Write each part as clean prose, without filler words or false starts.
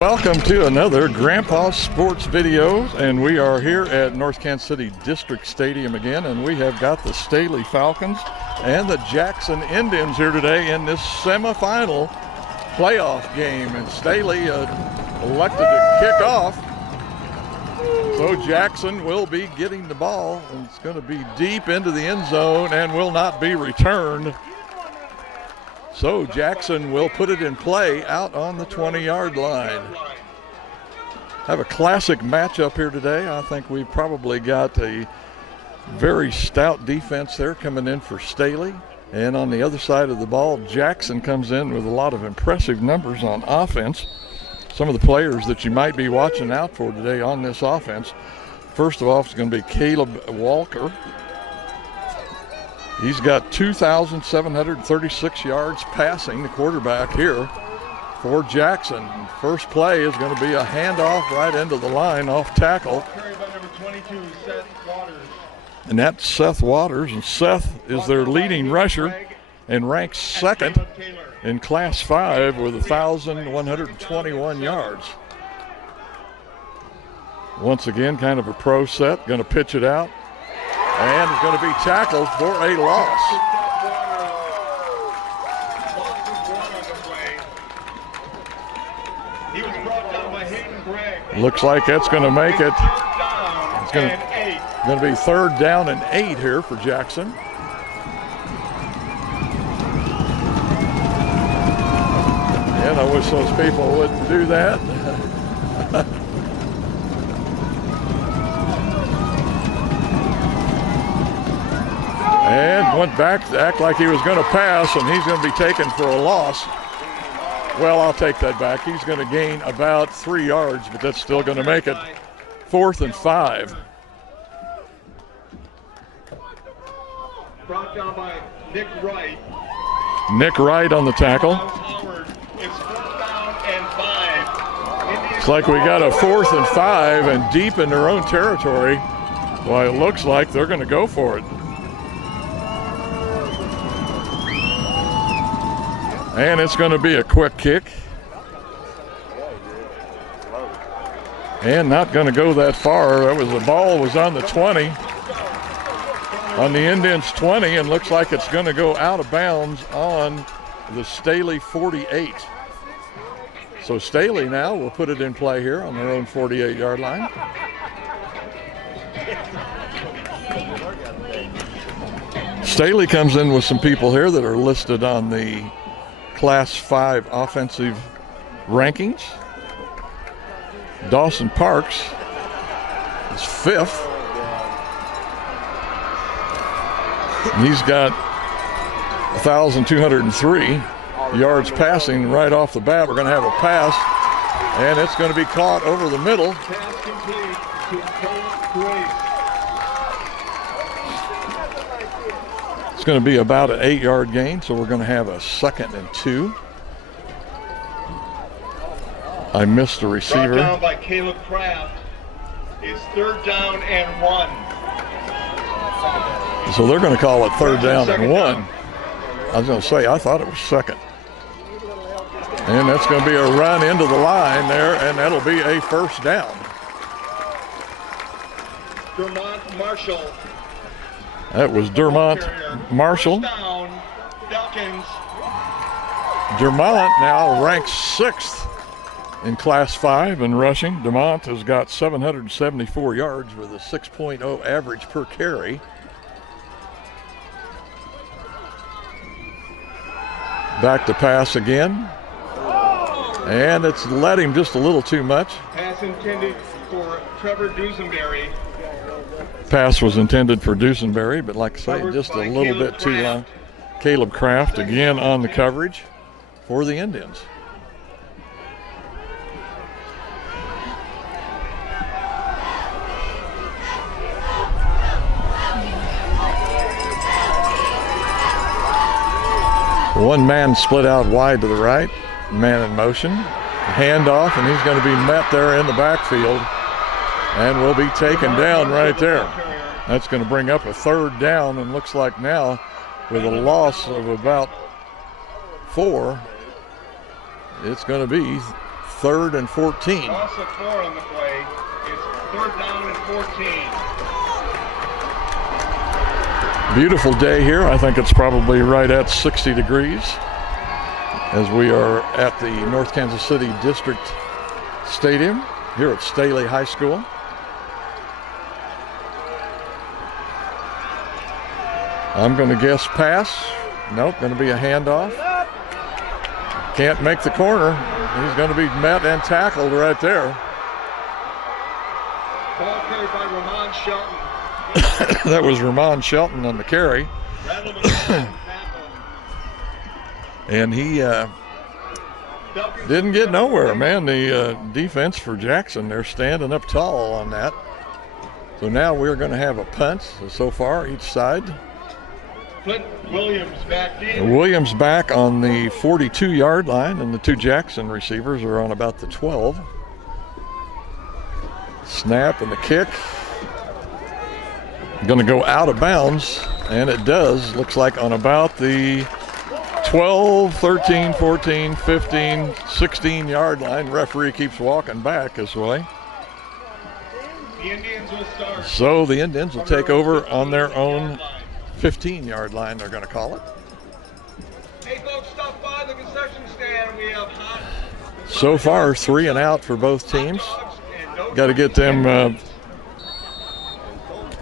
Welcome to another Grandpa Sports video, and we are here at North Kansas City District Stadium again, and we have got the Staley Falcons and the Jackson Indians here today in this semifinal playoff game, and Staley elected to kick off, so Jackson will be getting the ball, and it's going to be deep into the end zone and will not be returned. So Jackson will put it in play out on the 20-yard line. Have a classic matchup here today. I think we've probably got a very stout defense there coming in for Staley. And on the other side of the ball, Jackson comes in with a lot of impressive numbers on offense. Some of the players that you might be watching out for today on this offense. First of all, it's going to be Caleb Walker. He's got 2,736 yards passing, the quarterback here for Jackson. First play is going to be a handoff right into the line off tackle. And that's Seth Waters, and Seth is their leading rusher and ranks second in Class 5 with 1,121 yards. Once again, kind of a pro set, going to pitch it out. And is going to be tackled for a loss. Looks like that's going to make it. It's going to be 3rd down and 8 here for Jackson. And I wish those people wouldn't do that. And went back to act like he was going to pass, and he's going to be taken for a loss. Well, I'll take that back. He's going to gain about 3 yards, but that's still going to make it 4th and 5. Brought down by Nick Wright. Nick Wright on the tackle. It's 4th down and 5. It's like we got a 4th and 5 and deep in their own territory. Well, it looks like they're going to go for it. And it's going to be a quick kick. And not going to go that far. The ball was on the 20. On the Indians 20, and looks like it's going to go out of bounds on the Staley 48. So Staley now will put it in play here on their own 48-yard line. Staley comes in with some people here that are listed on the Class 5 offensive rankings. Dawson Parks is 5th. And he's got 1,203 yards passing right off the bat. We're going to have a pass, and it's going to be caught over the middle. Pass complete to Caleb Grace. It's going to be about an 8-yard gain, so we're going to have a 2nd and 2. I missed the receiver. Brought down by Caleb Kraft. It's 3rd down and 1. So they're going to call it 3rd down and 1. I was going to say, I thought it was 2nd. And that's going to be a run into the line there, and that'll be a 1st down. Dermont Marshall. That was Dermont Marshall. Down, Dawkins. Dermont now ranks 6th in Class 5 in rushing. Dermont has got 774 yards with a 6.0 average per carry. Back to pass again. And it's led him just a little too much. Pass intended for Trevor Dusenberry. Pass was intended for Dusenberry, but like I say, just a little bit too long. Caleb Kraft again on the coverage for the Indians. One man split out wide to the right, man in motion, handoff, and he's going to be met there in the backfield and will be taken down right there. That's going to bring up a 3rd down, and looks like now with a loss of about 4, it's going to be 3rd and 14. Loss of 4 on the play. It's 3rd down and 14. Beautiful day here. I think it's probably right at 60 degrees as we are at the North Kansas City District Stadium here at Staley High School. I'm going to guess pass. Nope, going to be a handoff. Can't make the corner. He's going to be met and tackled right there. Ball carried by Ramon Shelton. That was Ramon Shelton on the carry. And he didn't get nowhere, man. The defense for Jackson, they're standing up tall on that. So now we're going to have a punt so far each side. Williams back in. Williams back on the 42-yard line, and the two Jackson receivers are on about the 12. Snap and the kick. Going to go out of bounds, and it does. Looks like on about the 12, 13, 14, 15, 16-yard line. Referee keeps walking back this way. The Indians will start. So the Indians will take over on their own 15-yard line, they're going to call it. Hey folks, stop by the concession stand. We have hot. So far, 3 and out for both teams. Got to get them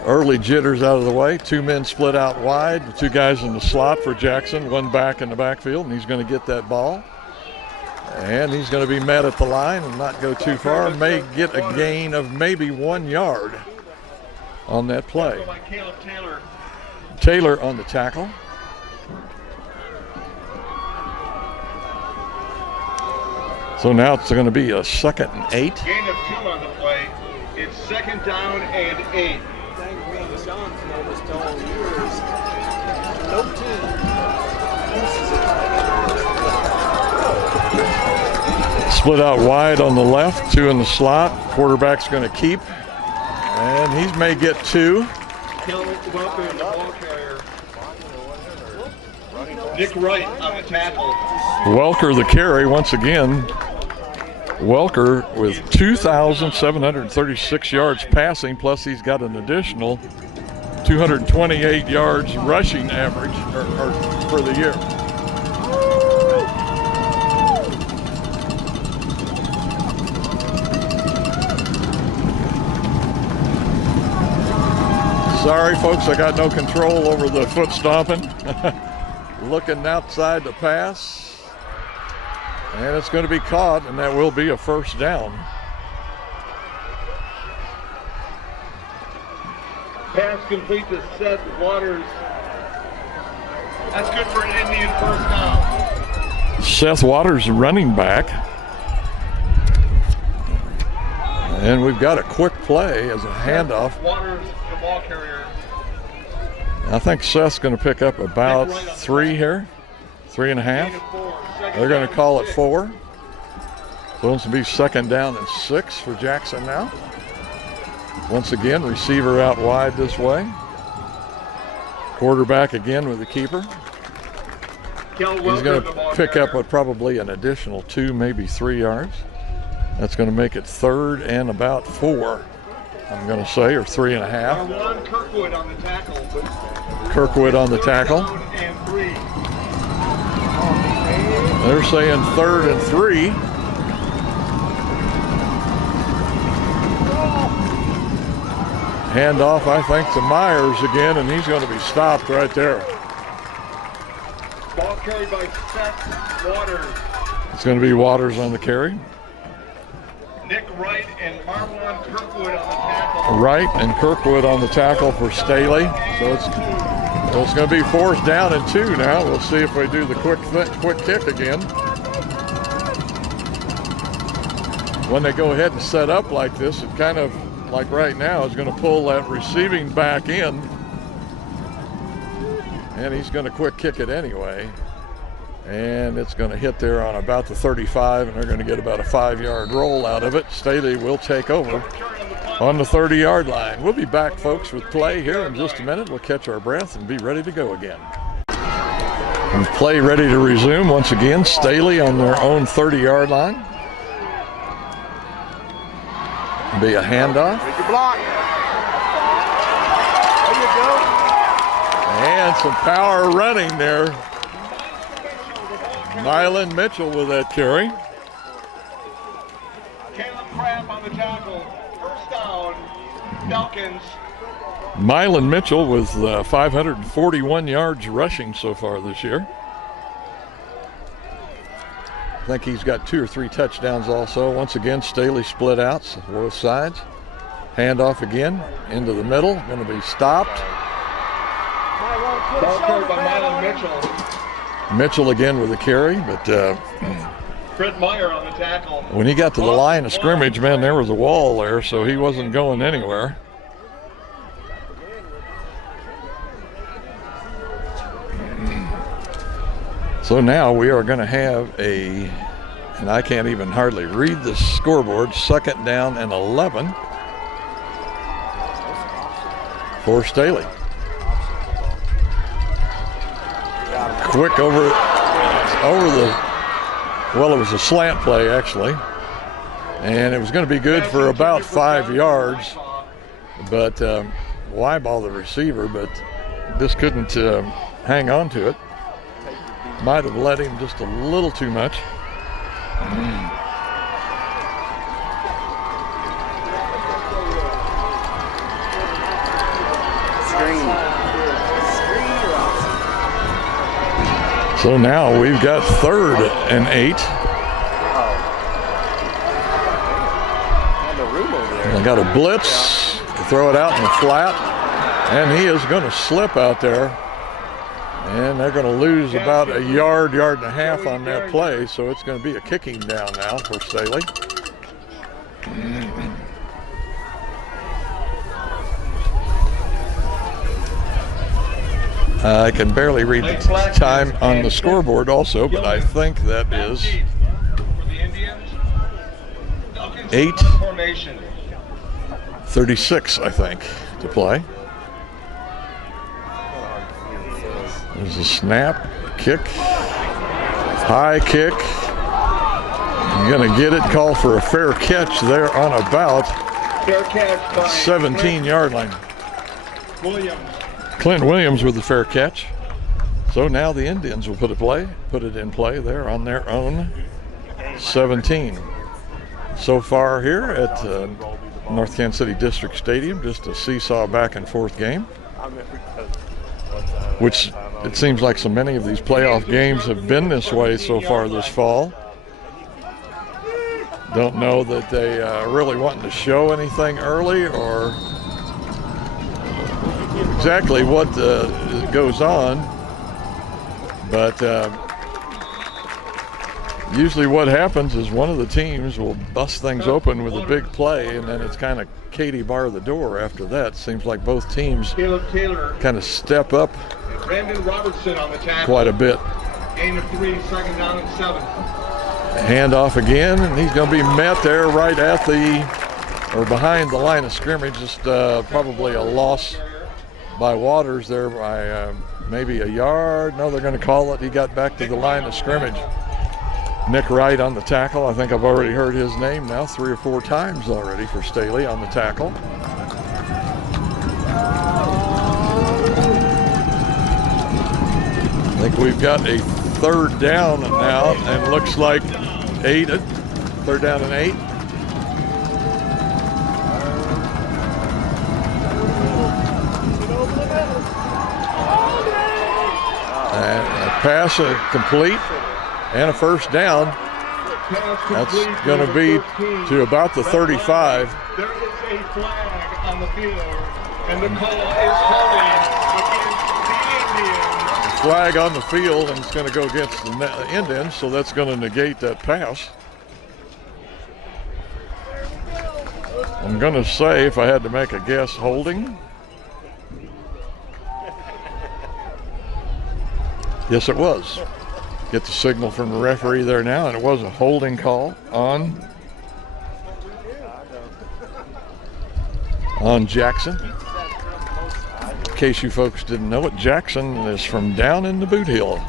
early jitters out of the way. 2 men split out wide, the 2 guys in the slot for Jackson, 1 back in the backfield, and he's going to get that ball. And he's going to be met at the line and not go too far. May get a gain of maybe 1 yard on that play. Taylor on the tackle. So now it's going to be a 2nd and 8. Gain of 2 on the play. It's 2nd down and 8. Split out wide on the left, 2 in the slot. Quarterback's going to keep, and he may get 2. Welker, the ball carrier. Nick Wright on the tackle. Welker the carry once again. Welker with 2,736 yards passing, plus he's got an additional 228 yards rushing average for the year. Sorry, folks, I got no control over the foot stomping. Looking outside the pass. And it's going to be caught, and that will be a 1st down. Pass complete to Seth Waters. That's good for an Indian 1st down. Seth Waters, running back. And we've got a quick play as a handoff. Waters, the ball carrier. I think Seth's going to pick up about 3 here, 3.5. They're going to call it 4. So it's going to be 2nd down and 6 for Jackson now. Once again, receiver out wide this way. Quarterback again with the keeper. He's going to pick up probably an additional 2, maybe 3 yards. That's going to make it 3rd and about 4, I'm going to say, or 3.5. Kirkwood on the tackle. Kirkwood on the tackle. They're saying 3rd and 3. Handoff, I think, to Myers again, and he's going to be stopped right there. Ball carried by Seth Waters. It's going to be Waters on the carry. Nick Wright and Marlon Kirkwood on the tackle. Wright and Kirkwood on the tackle for Staley. So it's going to be 4th down and 2 now. We'll see if we do the quick kick again. When they go ahead and set up like this, it kind of, like right now, is going to pull that receiving back in. And he's going to quick kick it anyway. And it's going to hit there on about the 35, and they're going to get about a 5-yard roll out of it. Staley will take over on the 30-yard line. We'll be back, folks, with play here in just a minute. We'll catch our breath and be ready to go again. And play ready to resume once again. Staley on their own 30-yard line. Be a handoff. Take your block. There you go. And some power running there. Mylan Mitchell with that carry. Caleb Crabb on the tackle. First down, Falcons. Mylan Mitchell with 541 yards rushing so far this year. I think he's got 2 or 3 touchdowns also. Once again, Staley split outs both sides. Handoff again into the middle. Going to be stopped. Ball carried by Mylan Mitchell. Mitchell again with a carry, but Fred Meyer on the tackle. when he got to the line of scrimmage, man, there was a wall there, so he wasn't going anywhere. So now we are going to have and I can't even hardly read the scoreboard, 2nd down and 11 for Staley. Quick over the, well, it was a slant play actually, and it was going to be good for about 5 yards, but Weiball the receiver, but just couldn't hang on to it. Might have let him just a little too much. So now we've got 3rd and 8. I got a blitz, throw it out in the flat, and he is going to slip out there. And they're going to lose about a yard and a half on that play, so it's going to be a kicking down now for Staley. I can barely read the time on the scoreboard also, but I think that is 8:36, I think, to play. There's a snap, kick, high kick. You're going to get it, call for a fair catch there on about 17-yard line. Clint Williams with the fair catch. So now the Indians will put it in play there on their own 17. So far here at North Kansas City District Stadium, just a seesaw back and forth game, which it seems like so many of these playoff games have been this way so far this fall. Don't know that they really wanting to show anything early or exactly what goes on, but usually what happens is one of the teams will bust things open with a big play, and then it's kind of Katie bar the door after that. Seems like both teams kind of step up Brandon Robertson on the tackle. quite a bit. Gain of 3, 2nd down and 7. Handoff again, and he's going to be met there right at behind the line of scrimmage. Just probably a loss by Waters there by maybe a yard. No, they're going to call it. He got back to the line of scrimmage. Nick Wright on the tackle. I think I've already heard his name now 3 or 4 times already for Staley on the tackle. I think we've got a 3rd down now, and looks like 8. 3rd down and 8. And a pass complete and a 1st down. That's going to be to about the 35. There is a flag on the field, and the call is holding against the Indians. Flag on the field, and it's going to go against the Indians, so that's going to negate that pass. I'm going to say, if I had to make a guess, holding. Yes, it was. Get the signal from the referee there now, and it was a holding call on Jackson. In case you folks didn't know it, Jackson is from down in the Boot Hill.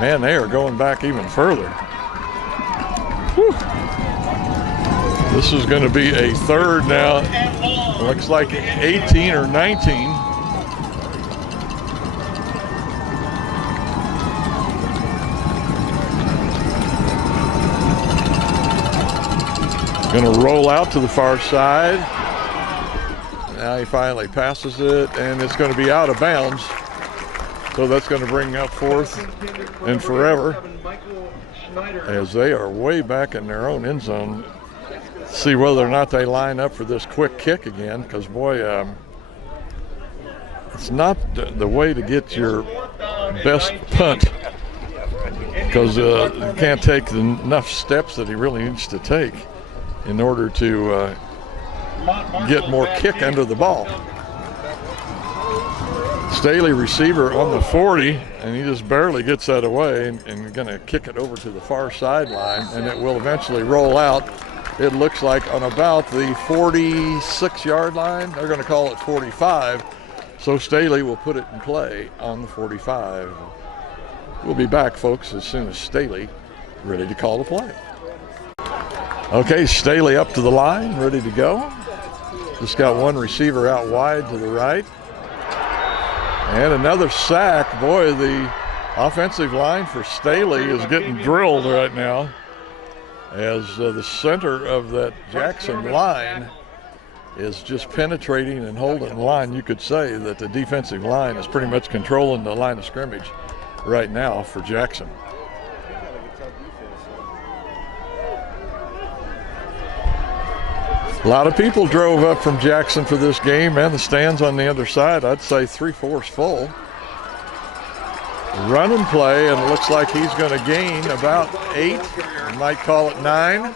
Man, they are going back even further. Whew. This is going to be a third now. Looks like 18 or 19. Going to roll out to the far side. Now he finally passes it, and it's going to be out of bounds. So that's going to bring up fourth and forever, as they are way back in their own end zone. See whether or not they line up for this quick kick again, because boy, it's not the way to get your best punt, because he can't take enough steps that he really needs to take in order to get more kick under the ball. Staley, receiver on the 40, and he just barely gets that away, and going to kick it over to the far sideline, and it will eventually roll out. It looks like on about the 46-yard line. They're going to call it 45, so Staley will put it in play on the 45. We'll be back, folks, as soon as Staley ready to call the play. Okay, Staley up to the line, ready to go. Just got one receiver out wide to the right. And another sack. Boy, the offensive line for Staley is getting drilled right now, as the center of that Jackson line is just penetrating and holding the line. You could say that the defensive line is pretty much controlling the line of scrimmage right now for Jackson. A lot of people drove up from Jackson for this game, and the stands on the other side, I'd say 3/4 full. Run and play, and it looks like he's going to gain about 8. You might call it 9.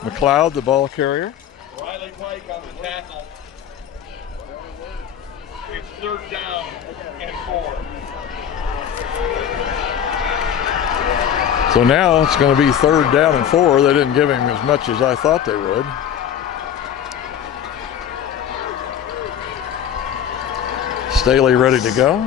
McLeod, the ball carrier. Riley Pike on the tackle. It's third down and 4. So now it's going to be third down and 4. They didn't give him as much as I thought they would. Staley ready to go.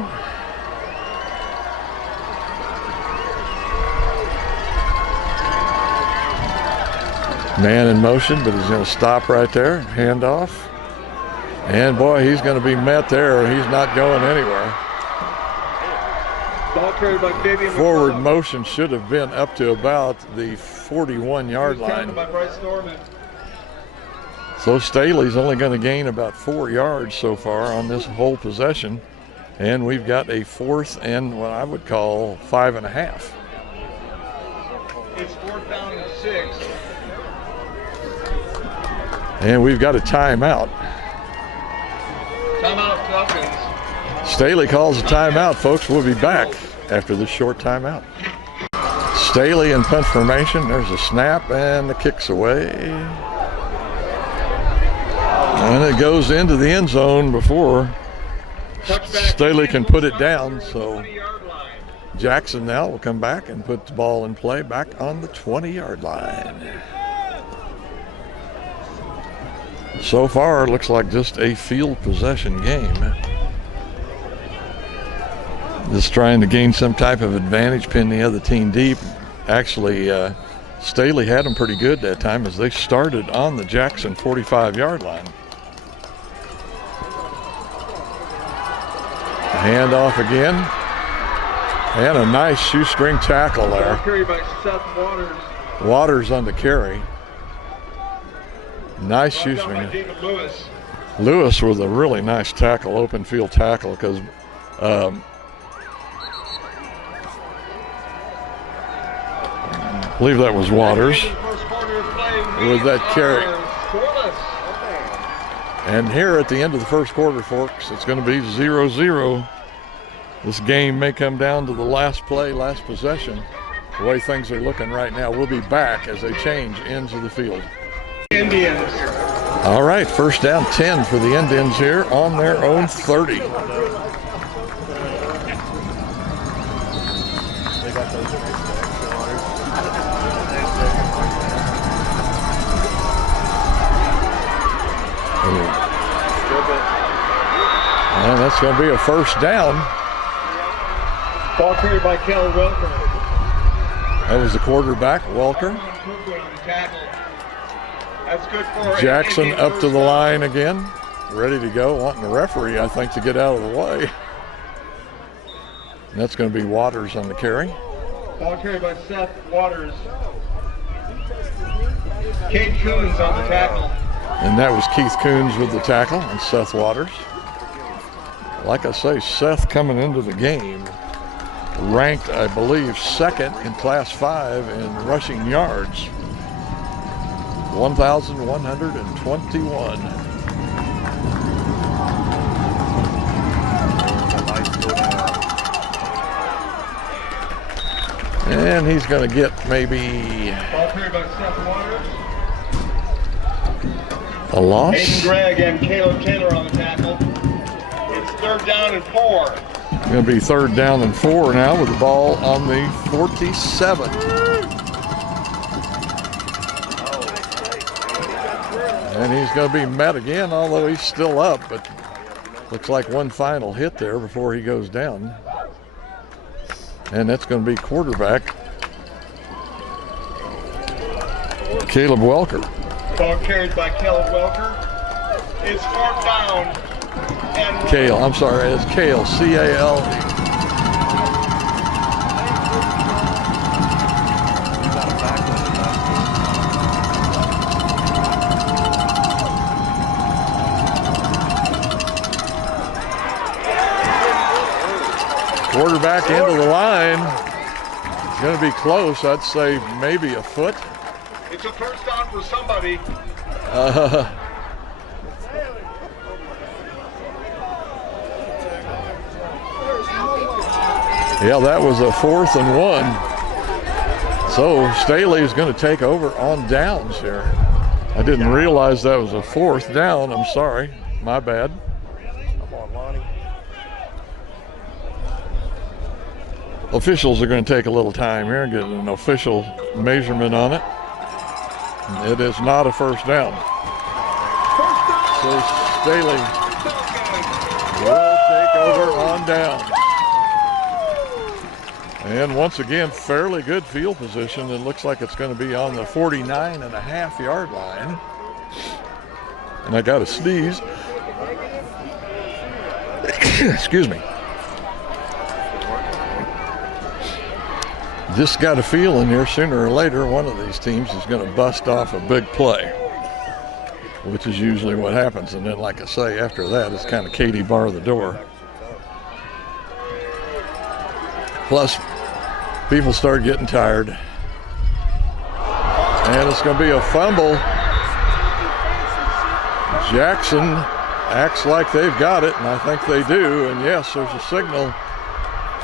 Man in motion, but he's going to stop right there. Handoff. And boy, he's going to be met there. He's not going anywhere. Ball carried by Fabian Forward McCullough. motion should have been up to about the 41-yard line. By Bryce Norman. So Staley's only going to gain about 4 yards so far on this whole possession. And we've got a 4th and what I would call 5.5. It's 4th down and 6. And we've got a timeout. Timeout Falcons. Staley calls a timeout, folks. We'll be back after this short timeout. Staley in punt formation. There's a snap, and the kick's away. And it goes into the end zone before Staley can put it down. So Jackson now will come back and put the ball in play back on the 20-yard line. So far, it looks like just a field possession game. Just trying to gain some type of advantage, pin the other team deep. Actually, Staley had them pretty good that time as they started on the Jackson 45-yard line. Handoff again. And a nice shoestring tackle there. Carry by Seth Waters. Waters on the carry. Nice shoestring. David Lewis. Lewis with a really nice tackle, open field tackle, because I believe that was Waters with that carry. And here at the end of the first quarter, folks, it's going to be 0-0. This game may come down to the last play, last possession. The way things are looking right now, we'll be back as they change ends of the field. Indians. All right, first down 10 for the Indians here on their own 30. And that's going to be a first down. Ball carried by Kel Welker. That was the quarterback, Welker. That's good for Jackson Indian up to first the down. line again, ready to go, wanting the referee, I think, to get out of the way. And that's going to be Waters on the carry. Ball carried by Seth Waters. Cade Coons on the tackle. And that was Keith Coons with the tackle and Seth Waters. Like I say, Seth coming into the game ranked, I believe, second in Class 5 in rushing yards. 1,121. And he's going to get maybe Ball carried by Seth Waters. a loss. Aiden Gregg and Caleb Taylor on the tackle. It's 3rd down and 4. Going to be 3rd down and 4 now with the ball on the 47. And he's going to be met again, although he's still up, but looks like one final hit there before he goes down. And that's going to be quarterback Caleb Welker. Ball carried by Caleb Welker. It's 4th down and 1. Cale, I'm sorry, it's Cale, C-A-L-E. Quarterback into the line. It's going to be close. I'd say maybe a foot. It's a first down for somebody. Yeah, that was a 4th and 1. So Staley is going to take over on downs here. I didn't realize that was a 4th down. I'm sorry. My bad. Officials are going to take a little time here and get an official measurement on it. It is not a first down. So Staley will take over on down. And once again, fairly good field position. It looks like it's going to be on the 49.5-yard line. And I got to sneeze. Excuse me. Just got a feeling here sooner or later one of these teams is going to bust off a big play, which is usually what happens. And then, like I say, after that, it's kind of Katie bar the door. Plus, people start getting tired. And it's going to be a fumble. Jackson acts like they've got it, and I think they do. And yes, there's a signal.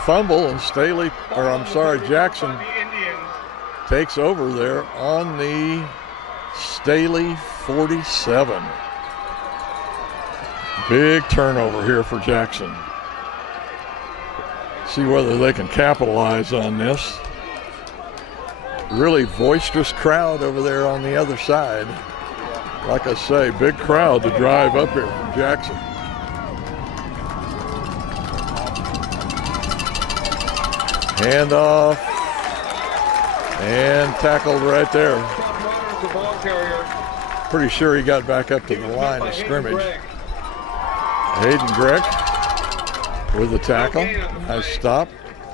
Fumble, and Jackson takes over there on the Staley 47. Big turnover here for Jackson. See whether they can capitalize on this. Really boisterous crowd over there on the other side. Like I say, big crowd to drive up here from Jackson. Handoff, and tackled right there. Pretty sure he got back up to the line of scrimmage. Hayden Gregg with the tackle. Nice stop.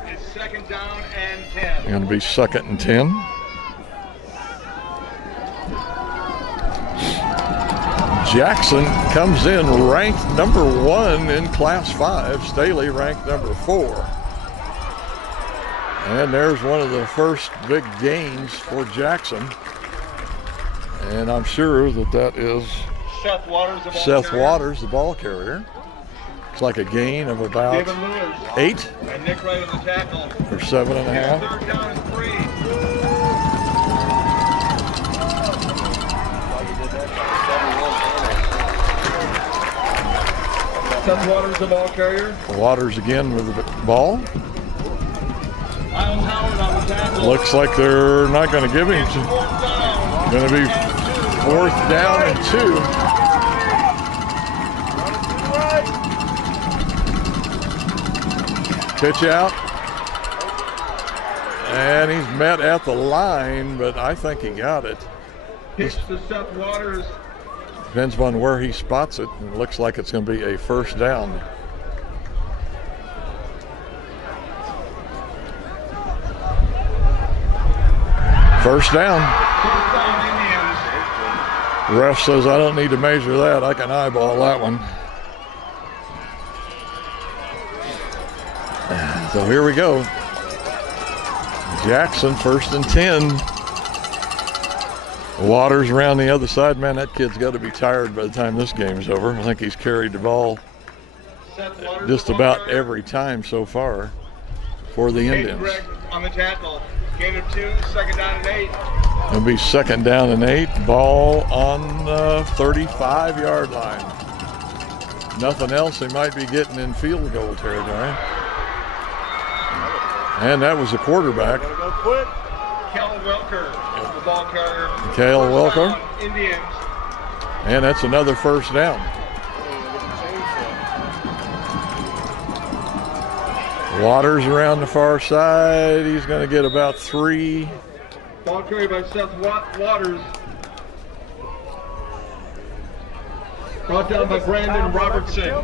It's 2nd down and 10. Going to be 2nd and 10. Jackson comes in ranked number 1 in Class 5. Staley ranked number 4. And there's one of the first big gains for Jackson. And I'm sure that is Seth Waters, the ball carrier. It's like a gain of about 8 and Nick Wright on the tackle. Or 7.5. 3rd down and 3. Seth Waters, the ball carrier. Waters again with the ball. Miles Howard on the tackle. Looks like they're not going to give him. Going to be 4th down and 2. Pitch out. And he's met at the line, but I think he got it. Pitch to Seth Waters. Depends on where he spots it. It looks like it's going to be a first down. First down. Ref says I don't need to measure that. I can eyeball that one. So here we go. Jackson, 1st and 10. Waters around the other side. Man, that kid's got to be tired by the time this game's over. I think he's carried the ball just about every time so far for the Indians. On the tackle. Gain of 2, 2nd down and 8. It'll be 2nd down and 8. Ball on the 35-yard line. Nothing else. They might be getting in field goal territory. And that was the quarterback. Cal Welker, the ball carrier. Cal Welker. Indians. And that's another first down. Waters around the far side. He's going to get about 3. Ball carried by Seth Waters. Brought down by Brandon Robertson.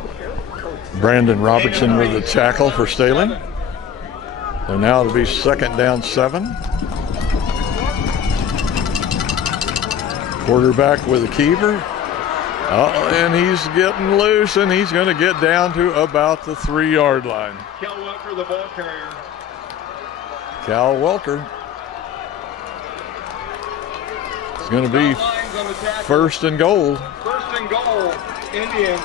Brandon Robertson with the tackle for Staley. So now it'll be 2nd down 7. Quarterback with a keeper. And he's getting loose, and he's going to get down to about the 3-yard line. Cal Welker, the ball carrier. Cal Welker. It's going to be 1st and goal. 1st and goal, Indians.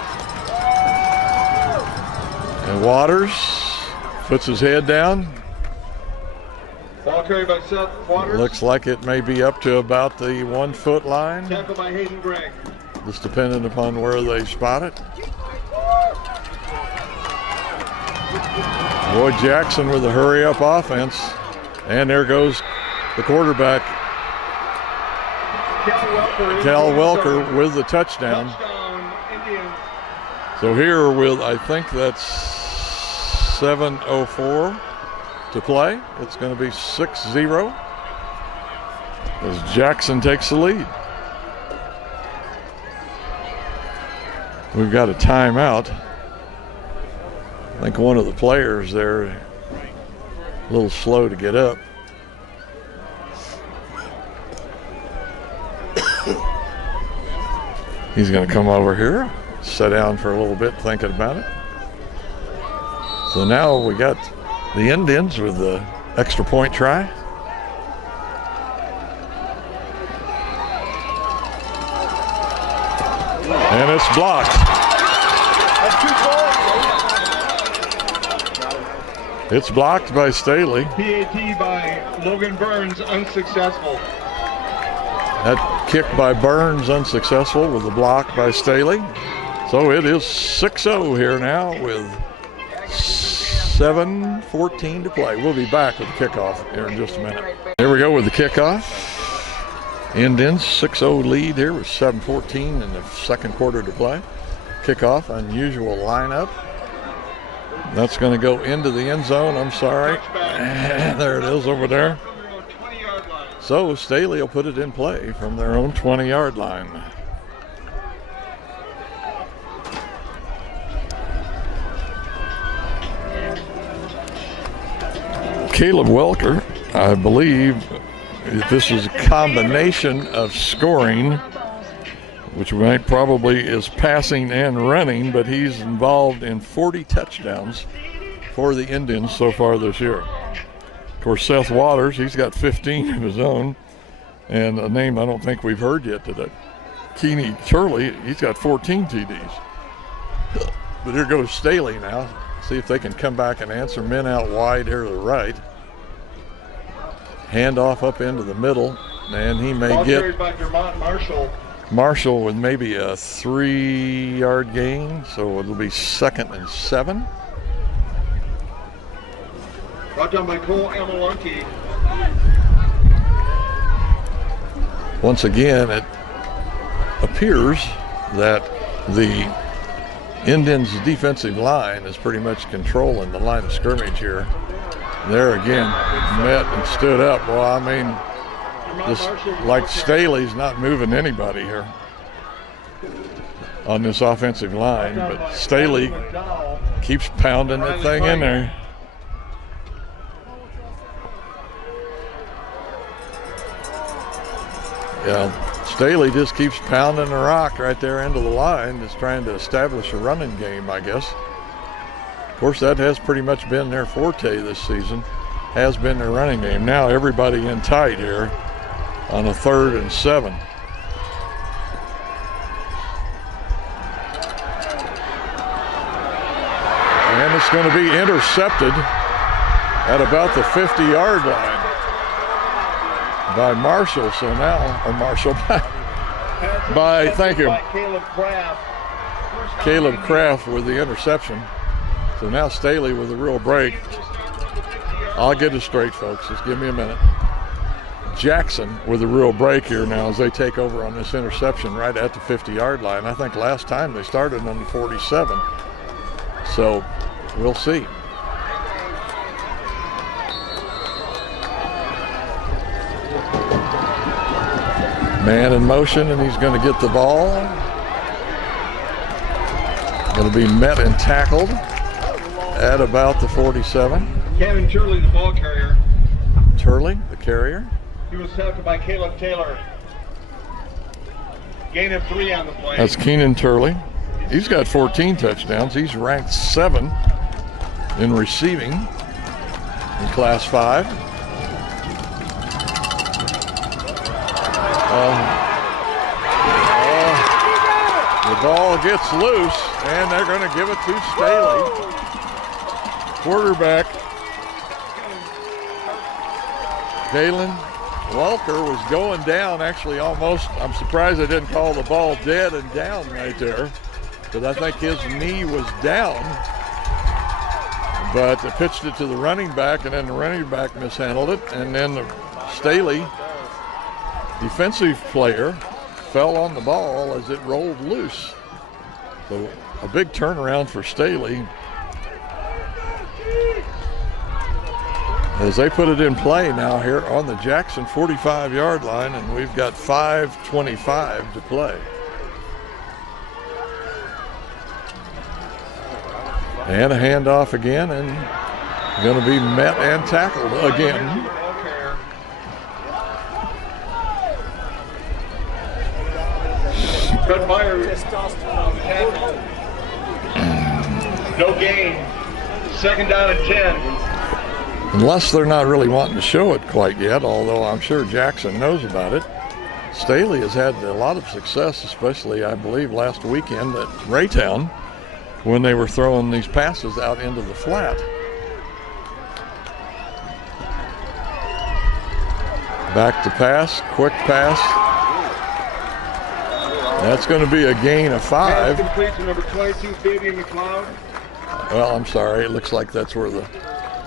And Waters puts his head down. Ball carried by Seth Waters. Looks like it may be up to about the 1-foot line. Tackle by Hayden Gregg. Just depending upon where they spot it. Boy Jackson with a hurry-up offense. And there goes the quarterback. Cal Welker with the touchdown. Indians. So here with, I think that's 7:04 to play. It's going to be 6-0 as Jackson takes the lead. We've got a timeout. I think one of the players there a little slow to get up. He's going to come over here, sit down for a little bit thinking about it. So now we got the Indians with the extra point try. And it's blocked. It's blocked by Staley. PAT by Logan Burns, unsuccessful. That kick by Burns unsuccessful with the block by Staley. So it is 6-0 here now with 7:14 to play. We'll be back with the kickoff here in just a minute. Here we go with the kickoff. Indians 6-0 lead here with 7:14 in the 2nd quarter to play. Kickoff, unusual lineup. That's going to go into the end zone. I'm sorry. There it is over there. So Staley will put it in play from their own 20-yard line. Caleb Welker, I believe this is a combination of scoring, which might probably is passing and running, but he's involved in 40 touchdowns for the Indians so far this year. Of course, Seth Waters, he's got 15 of his own, and a name I don't think we've heard yet today. Keeney Turley, he's got 14 TDs. But here goes Staley now. See if they can come back and answer. Men out wide here to the right. Handoff up into the middle, and he may get Marshall with maybe a 3-yard gain, so it'll be 2nd and 7. Brought down by Cole Amalunki. Once again, it appears that the Indians' defensive line is pretty much controlling the line of scrimmage here. There again, met and stood up. Well, I mean, Just like Staley's not moving anybody here on this offensive line, but Staley keeps pounding that thing in there. Yeah, Staley just keeps pounding the rock right there into the line, just trying to establish a running game, I guess. Of course, that has pretty much been their forte this season, has been their running game. Now everybody in tight here on a 3rd and 7. And it's going to be intercepted at about the 50-yard line by Marshall. So now, or Marshall, thank you, Caleb Kraft with the interception. So now Staley with a real break. I'll get it straight, folks. Just give me a minute. Jackson with a real break here now as they take over on this interception right at the 50-yard line. I think last time they started on the 47. So we'll see. Man in motion, and he's going to get the ball. Going to be met and tackled at about the 47. Kevin Turley, the ball carrier. Turley, the carrier. He was tackled by Caleb Taylor. Gain of 3 on the play. That's Keenan Turley. He's got 14 touchdowns. He's ranked 7 in receiving in Class 5. The ball gets loose, and they're going to give it to Staley. Quarterback Dalen Welker was going down, actually almost. I'm surprised they didn't call the ball dead and down right there, because I think his knee was down. But they pitched it to the running back, and then the running back mishandled it, and then the Staley defensive player fell on the ball as it rolled loose. So a big turnaround for Staley as they put it in play now here on the Jackson 45-yard line, and we've got 5:25 to play. And a handoff again, and going to be met and tackled again. Cut Myers. No gain. 2nd down and 10. Unless they're not really wanting to show it quite yet, although I'm sure Jackson knows about it. Staley has had a lot of success, especially I believe last weekend at Raytown when they were throwing these passes out into the flat. Back to pass, quick pass. That's going to be a gain of 5. Complete to number 22, Fabian McLeod. Well, I'm sorry. It looks like that's where the...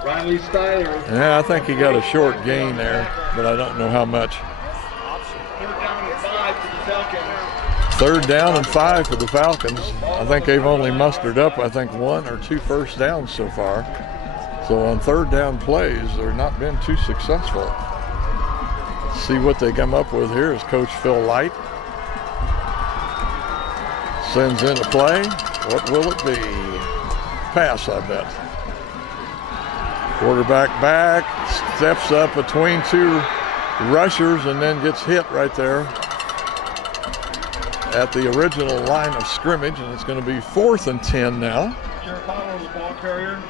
Riley Styler. Yeah, I think he got a short gain there, but I don't know how much. 3rd down and 5 for the Falcons. I think they've only mustered up, 1 or 2 first downs so far. So on 3rd down plays, they've not been too successful. Let's see what they come up with here is Coach Phil Light. Sends in a play. What will it be? Pass, I bet. Quarterback back, steps up between 2 rushers and then gets hit right there at the original line of scrimmage, and it's going to be 4th and 10 now. Cherapano, the ball carrier,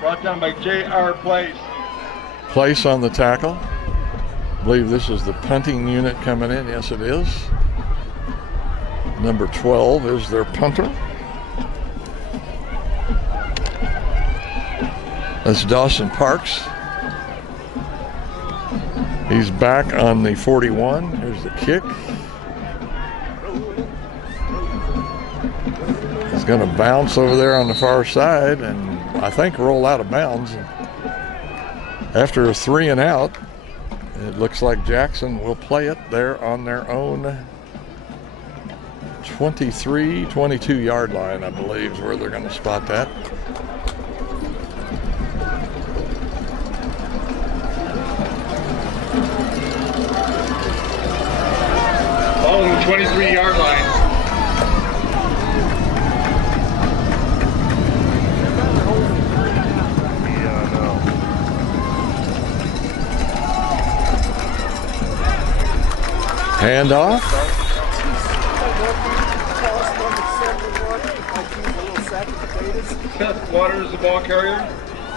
brought down by J.R. Place. Place on the tackle. I believe this is the punting unit coming in. Yes, it is. Number 12 is their punter. That's Dawson Parks. He's back on the 41. Here's the kick. He's going to bounce over there on the far side and I think roll out of bounds. After a 3 and out, it looks like Jackson will play it there on their own 23, 22-yard line, I believe, is where they're going to spot that. 23-yard line. Handoff. Seth Waters, the ball carrier.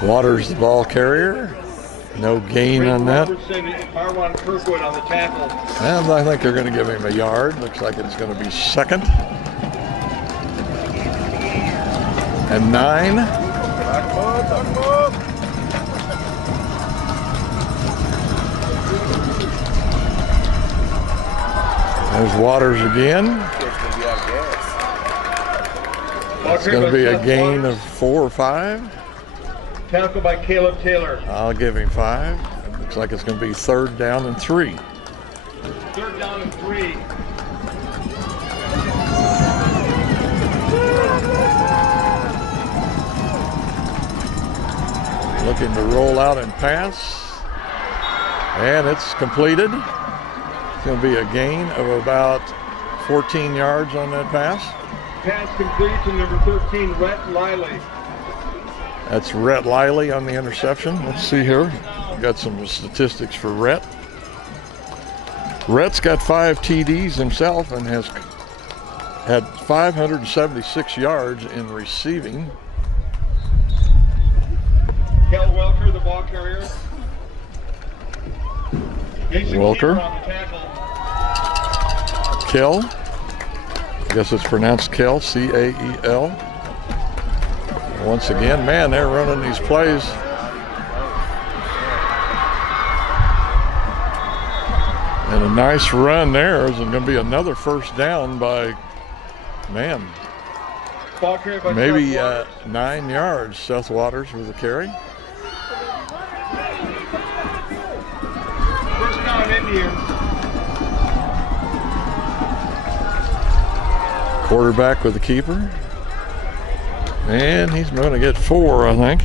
Waters, the ball carrier. No gain on that. Robertson and Marwan Kirkwood on the tackle. And I think they're going to give him a yard. Looks like it's going to be second. And 9. There's Waters again. It's going to be a gain of 4 or 5. Tackle by Caleb Taylor. I'll give him 5. It looks like it's going to be 3rd down and 3. 3rd down and 3. Looking to roll out and pass. And it's completed. It's going to be a gain of about 14 yards on that pass. Pass complete to number 13, Rhett Liley. That's Rhett Liley on the interception. Let's see here. We've got some statistics for Rhett. Rhett's got 5 TDs himself and has had 576 yards in receiving. Kel Welker, the ball carrier. Welker. On the tackle. Kel. I guess it's pronounced Kel, C-A-E-L. Once again, man, they're running these plays. And a nice run there. Is going to be another 1st down by, man, Ball carrier by maybe Seth 9 yards. Seth Waters with the carry. 1st down, Indians. Quarterback with the keeper. And he's going to get 4, I think.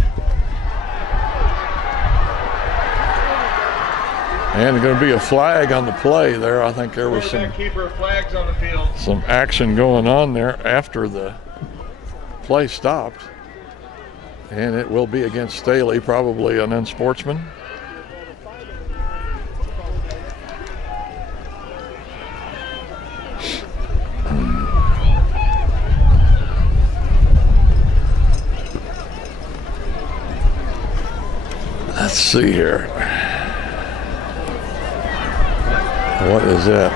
And going to be a flag on the play there. I think there was some keeper flags on the field. Some action going on there after the play stopped. And it will be against Staley, probably an unsportsman. Let's see here. What is that?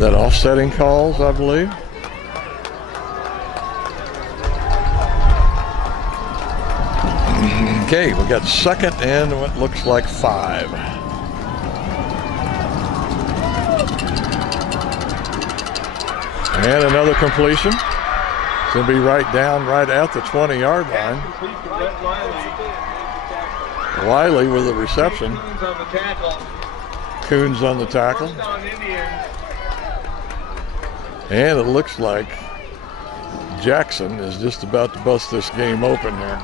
That offsetting calls, I believe. Okay, we got 2nd and what looks like 5. And another completion. It's going to be right down, right at the 20-yard line. Wiley with the reception. Coons on the tackle. And it looks like Jackson is just about to bust this game open here.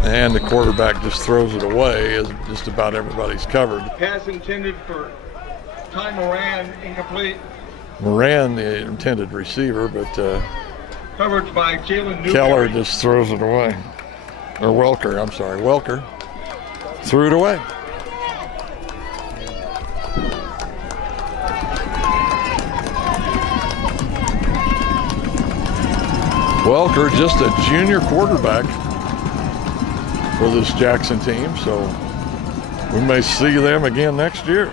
And the quarterback just throws it away as just about everybody's covered. Pass intended for Ty Moran, incomplete. Moran, the intended receiver, but coverage by Jalen Newberry. Keller just throws it away. Or Welker, I'm sorry. Welker threw it away. Welker, just a junior quarterback for this Jackson team, so we may see them again next year.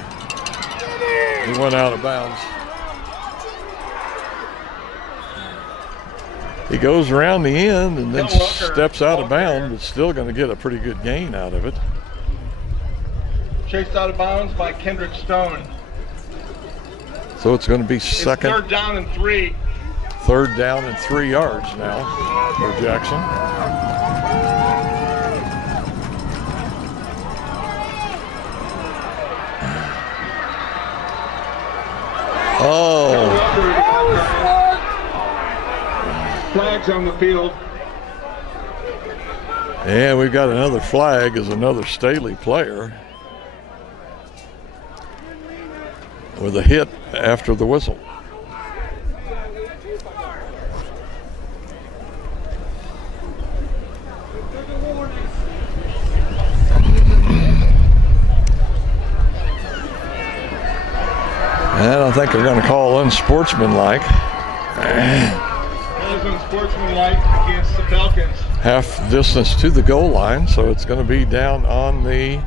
He went out of bounds. He goes around the end and then steps out of bounds, but still going to get a pretty good gain out of it. Chased out of bounds by Kendrick Stone. So it's going to be 2nd. 3rd down and 3. 3rd down and 3 yards now for Jackson. Oh. Flags on the field. And we've got another flag as another Staley player with a hit after the whistle. And I think they're going to call unsportsmanlike. Unsportsmanlike against the Falcons. Half distance to the goal line, so it's going to be down on the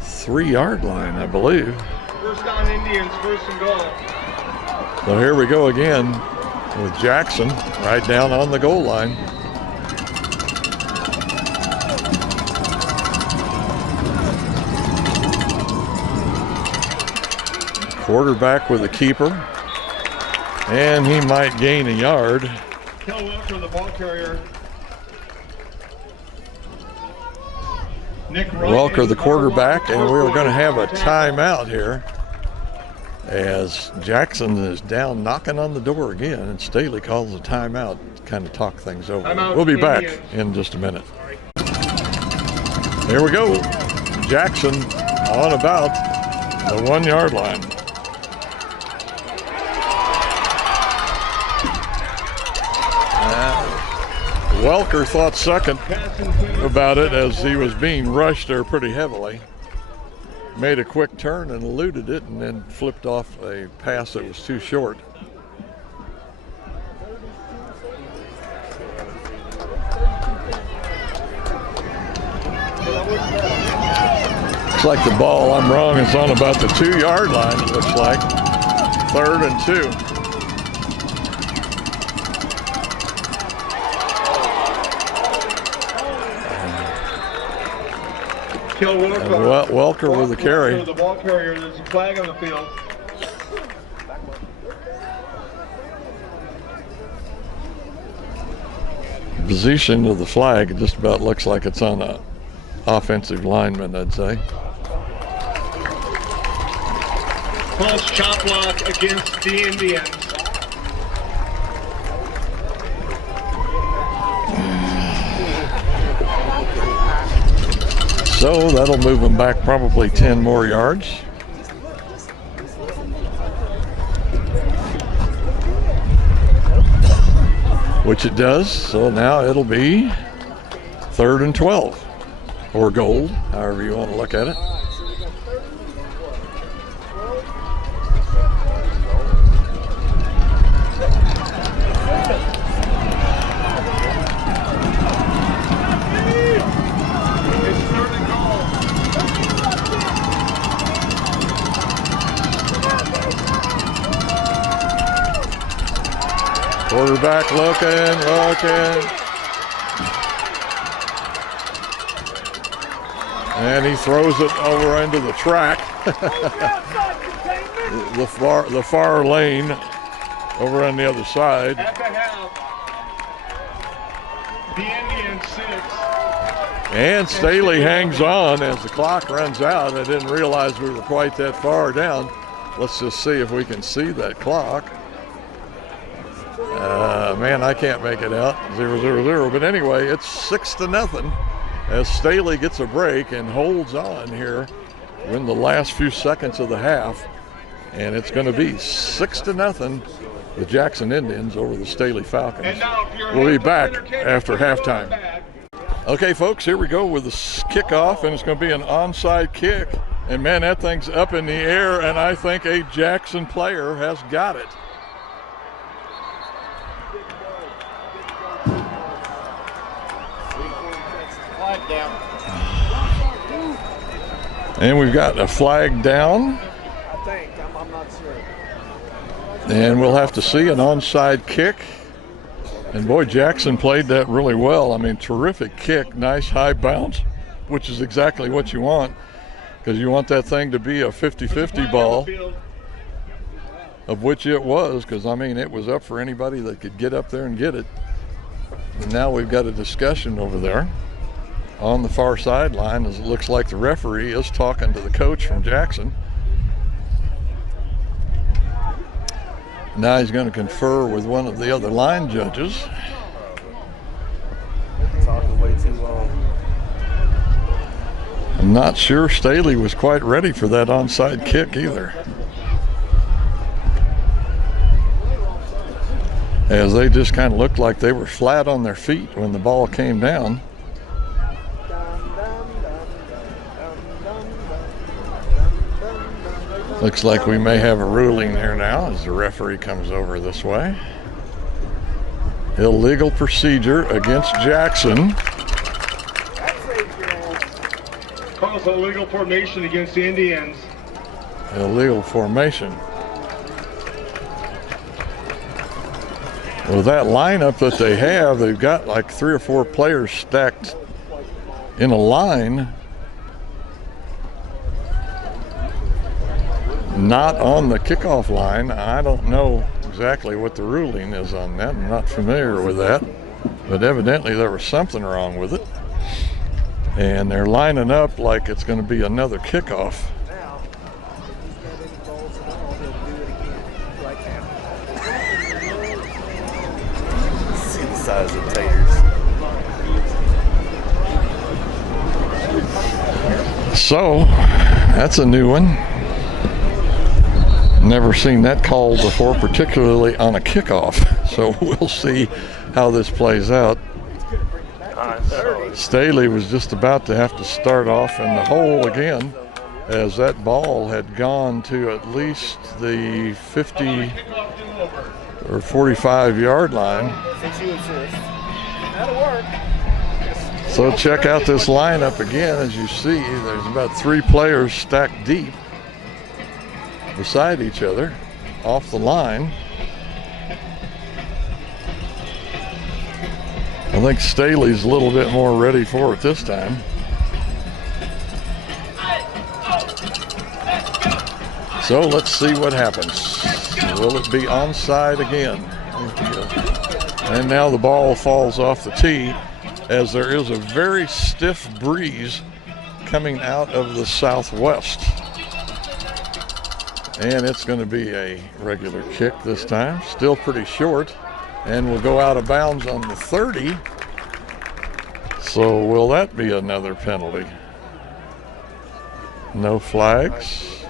3-yard line, I believe. First down Indians, first and goal. So here we go again with Jackson right down on the goal line. Quarterback with a keeper, and he might gain a yard. Kel Welker, the ball carrier. Nick Wright, Welker, the quarterback, and we're going to have a timeout here as Jackson is down knocking on the door again, and Staley calls a timeout to kind of talk things over. We'll be back in just a minute. Here we go. Jackson on about the 1-yard line. Welker thought second about it as he was being rushed there pretty heavily. Made a quick turn and eluded it and then flipped off a pass that was too short. Looks like the ball, I'm wrong, is on about the 2-yard line, it looks like. 3rd and 2. Kel Welker. Welker with the carry. The ball carrier. There's a flag on the field. Position of the flag, it just about looks like it's on a offensive lineman, I'd say. False chop block against the Indians. So that'll move them back probably 10 more yards. Which it does. So now it'll be 3rd and 12 or goal, however you want to look at it. Quarterback looking. And he throws it over into the track. the far lane over on the other side. At the half, the Indians 6. And Staley hangs on as the clock runs out. I didn't realize we were quite that far down. Let's just see if we can see that clock. Man, I can't make it out. 0-0-0. But anyway, it's 6-0 as Staley gets a break and holds on here in the last few seconds of the half. And it's going to be 6-0, the Jackson Indians over the Staley Falcons. We'll be back after halftime. Okay, folks, here we go with the kickoff, and it's going to be an onside kick. And man, that thing's up in the air, and I think a Jackson player has got it. And we've got a flag down. I think. I'm not sure. And we'll have to see an onside kick. And boy, Jackson played that really well. I mean, terrific kick, nice high bounce, which is exactly what you want, because you want that thing to be a 50-50 ball, of which it was, because I mean, it was up for anybody that could get up there and get it. And now we've got a discussion over there on the far sideline, as it looks like the referee is talking to the coach from Jackson. Now he's going to confer with one of the other line judges. Talking way too long. Not sure Staley was quite ready for that onside kick either, as they just kind of looked like they were flat on their feet when the ball came down. Looks like we may have a ruling here now as the referee comes over this way. Illegal procedure against Jackson. Calls illegal formation against the Indians. Illegal formation. Well, that lineup that they have, they've got like 3 or 4 players stacked in a line, not on the kickoff line. I don't know exactly what the ruling is on that. I'm not familiar with that, but evidently there was something wrong with it. And they're lining up like it's going to be another kickoff. See the size of taters. So, that's a new one. Never seen that called before, particularly on a kickoff. So we'll see how this plays out. Staley was just about to have to start off in the hole again, as that ball had gone to at least the 50 or 45 yard line. So check out this lineup again. As you see, there's about 3 players stacked deep beside each other off the line. I think Staley's a little bit more ready for it this time. So let's see what happens. Will it be onside again? And now the ball falls off the tee, as there is a very stiff breeze coming out of the southwest. And it's going to be a regular kick this time, still pretty short, and will go out of bounds on the 30. So will that be another penalty? No flags.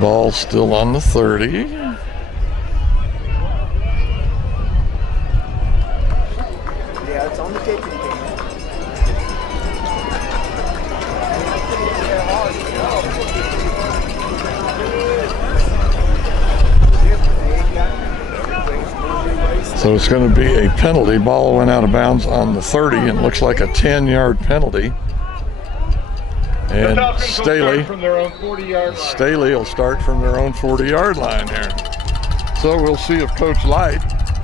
Ball still on the 30. Yeah, it's on the kicking game. So it's going to be a penalty. Ball went out of bounds on the 30 and looks like a 10-yard penalty. And Staley will start from their own 40-yard line here. So we'll see if Coach Light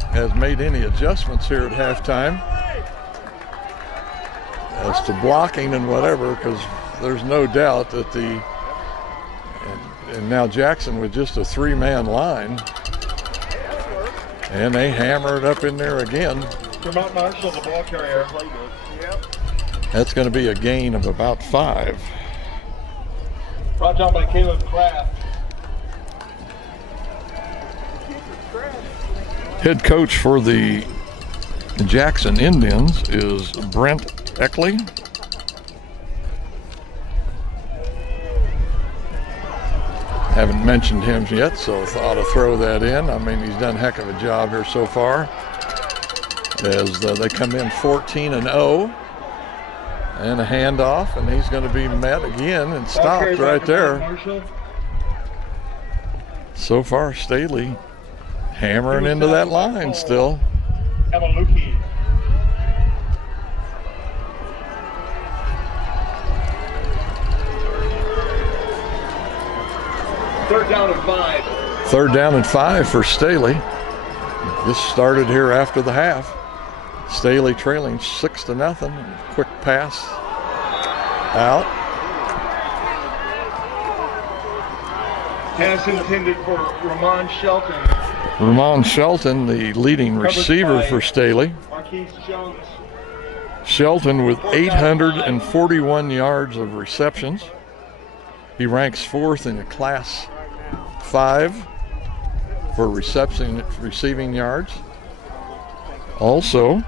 has made any adjustments here at halftime as to blocking and whatever, because there's no doubt that and now Jackson with just a 3-man line. And they hammer it up in there again. Vermont Marshall, the ball carrier. That's going to be a gain of about 5. Brought down by Caleb Kraft. Head coach for the Jackson Indians is Brent Eckley. Haven't mentioned him yet, so thought to throw that in. I mean, he's done a heck of a job here so far, as they come in 14-0, and a handoff, and he's going to be met again and stopped right there. So far, Staley hammering into that line still. Amaluki. Third down and 5. Third down and 5 for Staley. This started here after the half. Staley trailing 6-0. Quick pass out. Pass intended for Ramon Shelton. Ramon Shelton, the leading receiver for Staley. Marquise Jones. Shelton with 841 yards of receptions. He ranks 4th in the Class 5 for receiving yards. Also,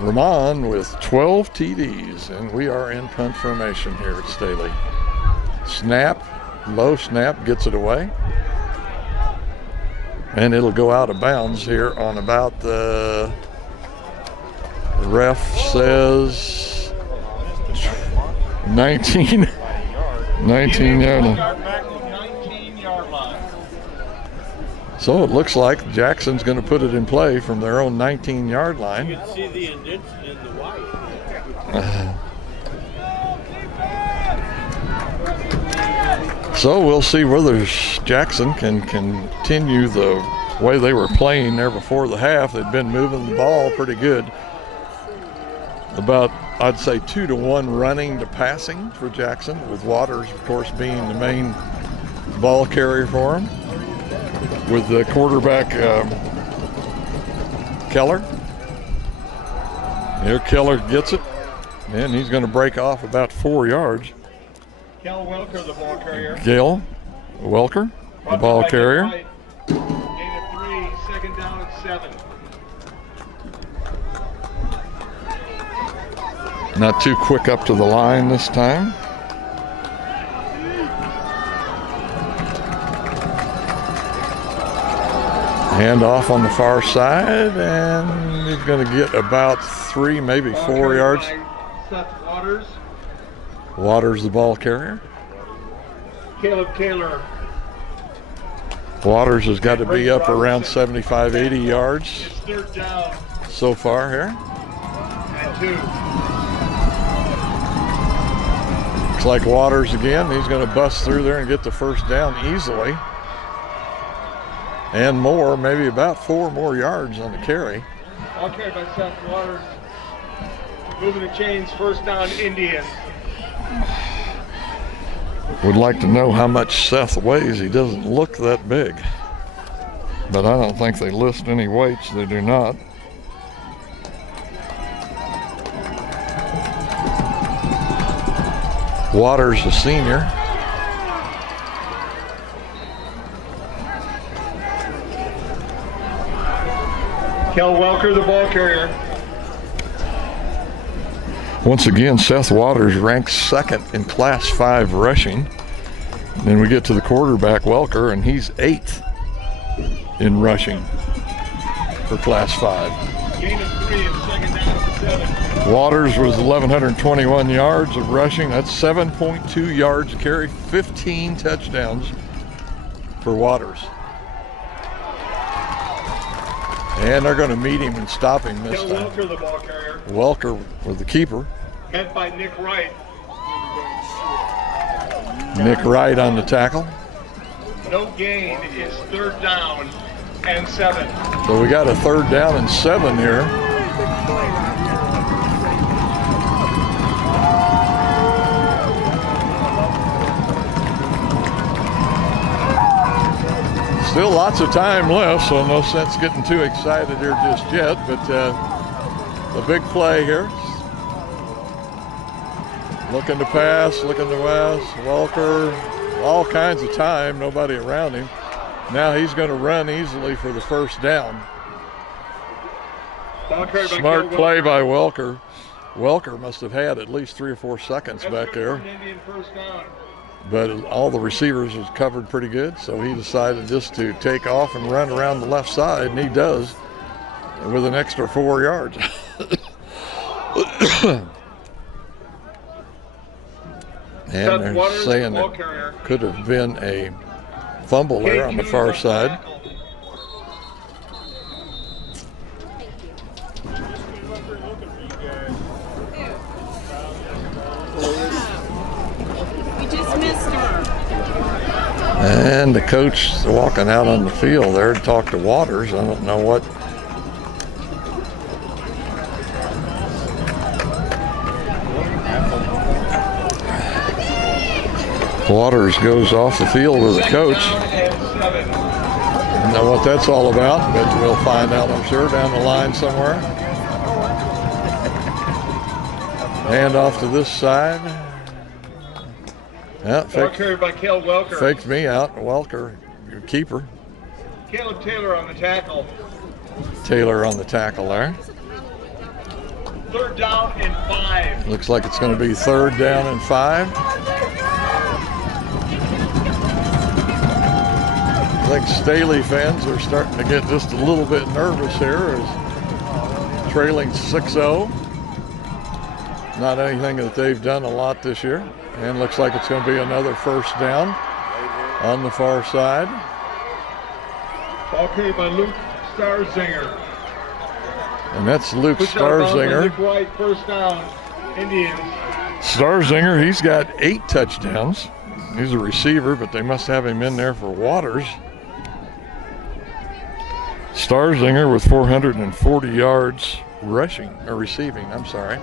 Ramon with 12 TDs, and we are in punt formation here at Staley. Snap, low snap, gets it away. And it'll go out of bounds here on about the ref says 19 yard line. So it looks like Jackson's going to put it in play from their own 19-yard line. You can see the indents in the white. So we'll see whether Jackson can continue the way they were playing there before the half. They'd been moving the ball pretty good. About, I'd say, 2-to-1 running to passing for Jackson, with Waters, of course, being the main ball carrier for him. With the quarterback, Keller. Here Keller gets it, and he's going to break off about 4 yards. Cal Welker, the ball carrier. Gale Welker, the ball carrier. Gain of 3, second down and 7. Not too quick up to the line this time. Hand off on the far side, and he's going to get about 3, maybe 4 yards. Seth Waters. Waters, the ball carrier. Caleb Taylor. Waters has got to be up around 75, 80 yards It's third down so far here. and 2. Looks like Waters again. He's going to bust through there and get the first down easily. And more, maybe about 4 more yards on the carry. Ball carried by Seth Waters. Moving the chains, first down Indians. Would like to know how much Seth weighs. He doesn't look that big. But I don't think they list any weights. They do not. Waters, a senior. Cal Welker, the ball carrier. Once again, Seth Waters ranks 2nd in Class 5 rushing. Then we get to the quarterback, Welker, and he's 8th in rushing for Class 5. Gain of 3 and second down and 7. Waters was 1,121 yards of rushing. That's 7.2 yards a carry, 15 touchdowns for Waters. And they're going to meet him and stop him this Cal time. Welker, the ball carrier. Welker with the keeper. Met by Nick Wright. Nick Wright on the tackle. No gain is third down and 7. So we got a 3rd down and 7 here. Still lots of time left, so no sense getting too excited here just yet, but a big play here. Looking to pass, looking to pass. Welker, all kinds of time, nobody around him. Now he's going to run easily for the first down. Smart play by Welker. Welker must have had at least 3 or 4 seconds back there. But all the receivers was covered pretty good, so he decided just to take off and run around the left side, and he does with an extra 4 yards. And they're saying it could have been a fumble there on the far side. And the coach is walking out on the field there to talk to Waters. I don't know what. Waters goes off the field with the coach. I don't know what that's all about, but we'll find out, I'm sure, down the line somewhere. Hand off to this side. Yeah, carried by Cal Welker. Faked me out. Welker, your keeper. Caleb Taylor on the tackle. Taylor on the tackle there. Third down and 5. Looks like it's going to be 3rd down and 5. I think Staley fans are starting to get just a little bit nervous here as trailing 6-0. Not anything that they've done a lot this year. And looks like it's going to be another 1st down on the far side. Ball carried by Luke Starzinger. And that's Luke Push out of bounds by Starzinger. Nick White, 1st down, Indians. Starzinger, he's got 8 touchdowns. He's a receiver, but they must have him in there for Waters. Starzinger with 440 yards rushing, or receiving, I'm sorry.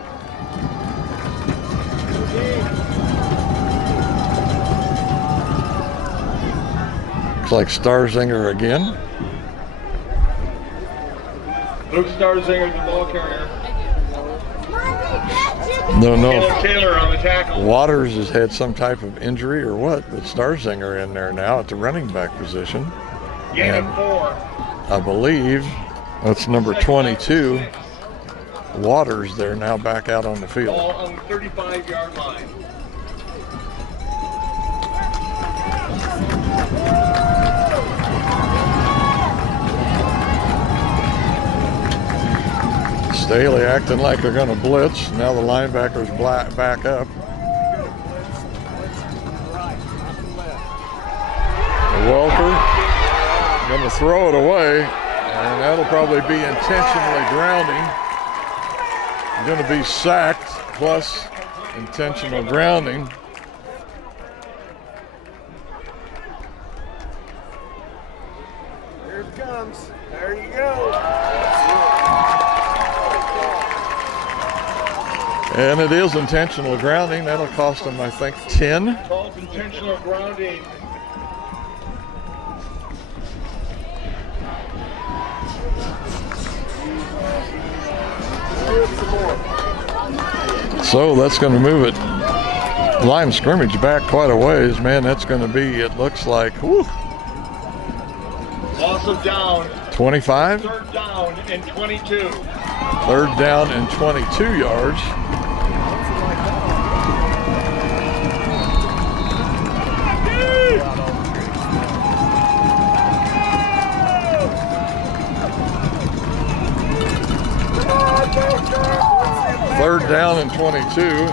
Looks like Starzinger again. Luke Starzinger, the ball carrier. No. Caleb Taylor on the tackle. Waters has had some type of injury or what, but Starzinger in there now at the running back position. Gain of 4. I believe that's number 22. Waters there now back out on the field. Ball on the 35-yard line. Staley acting like they're going to blitz. Now the linebackers back up. Welker going to throw it away, and that'll probably be intentionally grounding. Going to be sacked plus intentional grounding. Here it comes. There you go. And it is intentional grounding. That'll cost them, I think, 10. Calls intentional grounding. So that's going to move it. Line of scrimmage back quite a ways. Man, that's going to be, it looks like, whew, Loss of down. 25? 3rd down and 22. 3rd down and 22 yards. Third down and 22.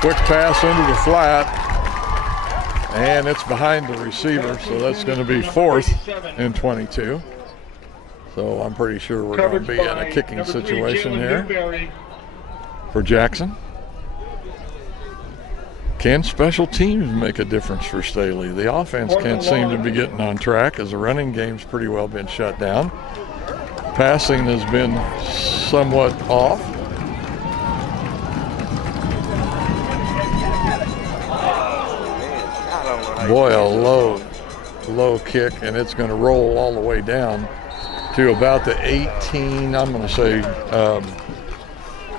Quick pass into the flat, and it's behind the receiver, so that's going to be 4th and 22. So I'm pretty sure we're going to be in a kicking situation here for Jackson. Can special teams make a difference for Staley? The offense can't seem to be getting on track as the running game's pretty well been shut down. Passing has been somewhat off. Boy, a low kick, and it's going to roll all the way down to about the 18, I'm going to say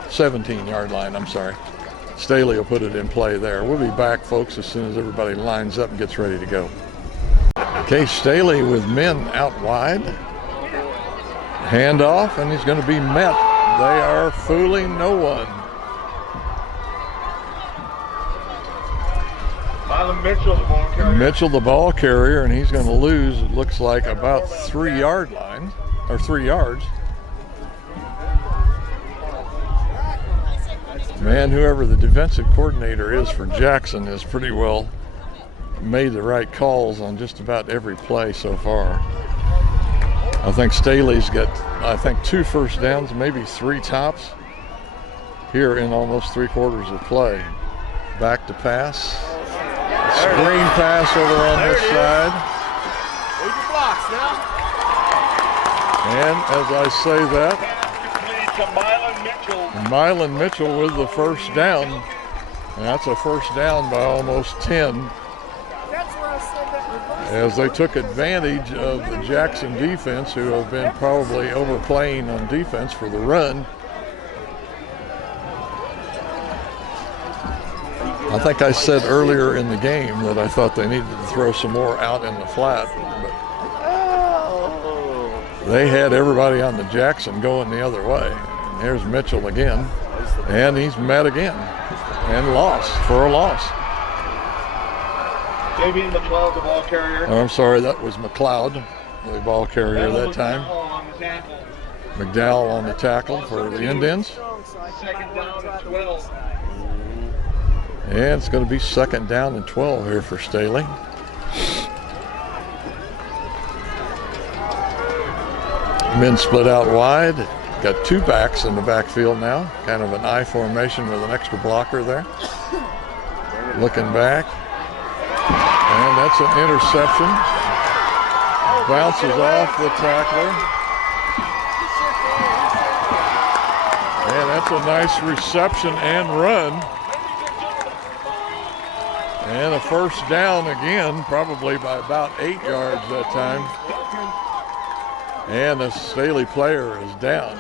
17-yard line, I'm sorry. Staley will put it in play there. We'll be back, folks, as soon as everybody lines up and gets ready to go. Okay, Staley with men out wide. Handoff, and he's going to be met. They are fooling no one. Mitchell, the ball carrier. Mitchell, the ball carrier, and he's going to lose, it looks like, about 3-yard line, or 3 yards. Man, whoever the defensive coordinator is for Jackson has pretty well made the right calls on just about every play so far. I think Staley's got, 2 first downs, maybe 3 tops here in almost 3/4 of play. Back to pass. Screen pass over on this side. Leave your blocks now. And as I say that, To Mylan Mitchell. Mylan Mitchell with the first down. And that's a first down by almost 10. That's where I said that reverse. As they took advantage of the Jackson defense, who have been probably overplaying on defense for the run. I think I said earlier in the game that I thought they needed to throw some more out in the flat. But they had everybody on the Jackson going the other way. And here's Mitchell again, and he's met again and lost for a loss. Fabian McLeod, the ball carrier. Oh, I'm sorry, that was McLeod, the ball carrier that time. McDowell on the tackle for the Indians. Second down and 12. And it's going to be second down and 12 here for Staley. Men split out wide. Got two backs in the backfield now. Kind of an I formation with an extra blocker there. Looking back. And that's an interception. Bounces off the tackler. And that's a nice reception and run. And a first down again, probably by about 8 yards that time. And the Staley player is down.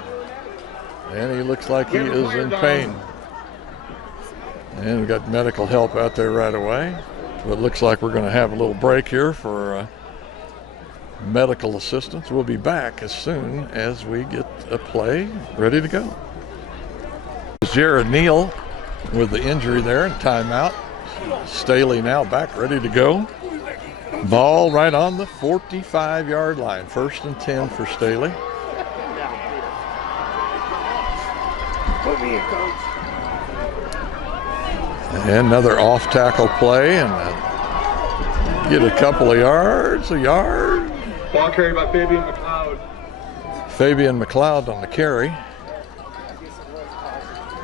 And he looks like he is in pain. And we got medical help out there right away. So it looks like we're going to have a little break here for medical assistance. We'll be back as soon as we get a play ready to go. Jared Neal with the injury there and timeout. Staley now back ready to go. Ball right on the 45-yard line. 1st and 10 for Staley. Put me in, coach. And another off-tackle play and get a couple of yards, a yard. Ball carried by Fabian McLeod. Fabian McLeod on the carry.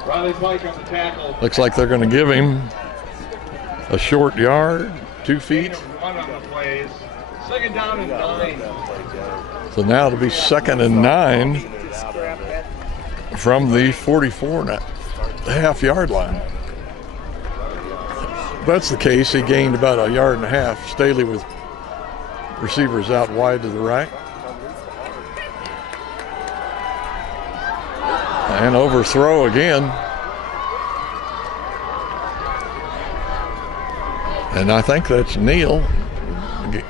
Riley Pike on the tackle. Looks like they're going to give him a short yard, 2 feet. One on the plays. Second down and 9. So now it'll be 2nd and 9 from the 44.5-yard line. If that's the case, he gained about a yard and a half. Staley with receivers out wide to the right. And overthrow again. And I think that's Neal.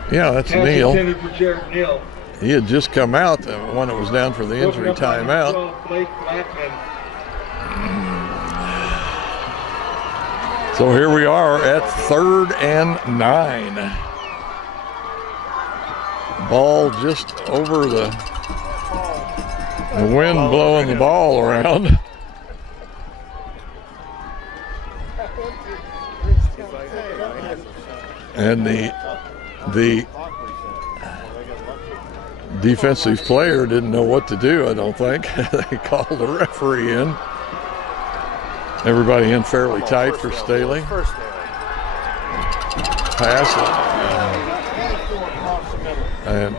Yeah, that's Neal. Intended for Jared Neal. He had just come out when it was down for the injury timeout. So here we are at 3rd and 9. Ball just over the wind blowing the ball around. And the defensive player didn't know what to do, I don't think. They called the referee in. Everybody in fairly tight for Staley. Pass it. And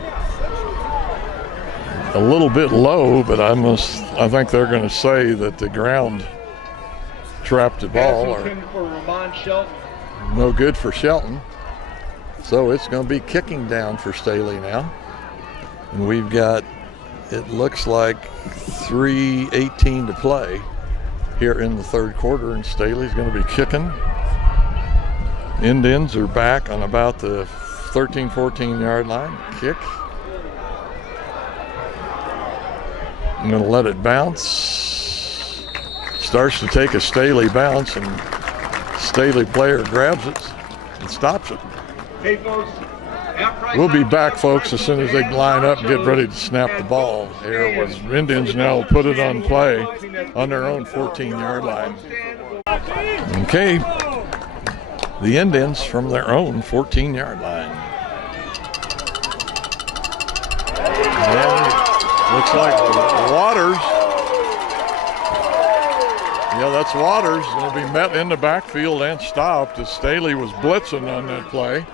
a little bit low, but I think they're going to say that the ground trapped the ball. Or no good for Shelton. So it's going to be kicking down for Staley now. And we've got, it looks like 3:18 to play here in the 3rd quarter, and Staley's going to be kicking. Indians are back on about the 13, 14-yard line. Kick. I'm going to let it bounce. Starts to take a Staley bounce, and Staley player grabs it and stops it. Hey, folks. We'll be back, folks, as soon as they line up and get ready to snap the ball. Here was Indians now put it on play on their own 14-yard line. Okay, the Indians from their own 14-yard line. And looks like Waters. Yeah, that's Waters. Going to be met in the backfield and stopped as Staley was blitzing on that play.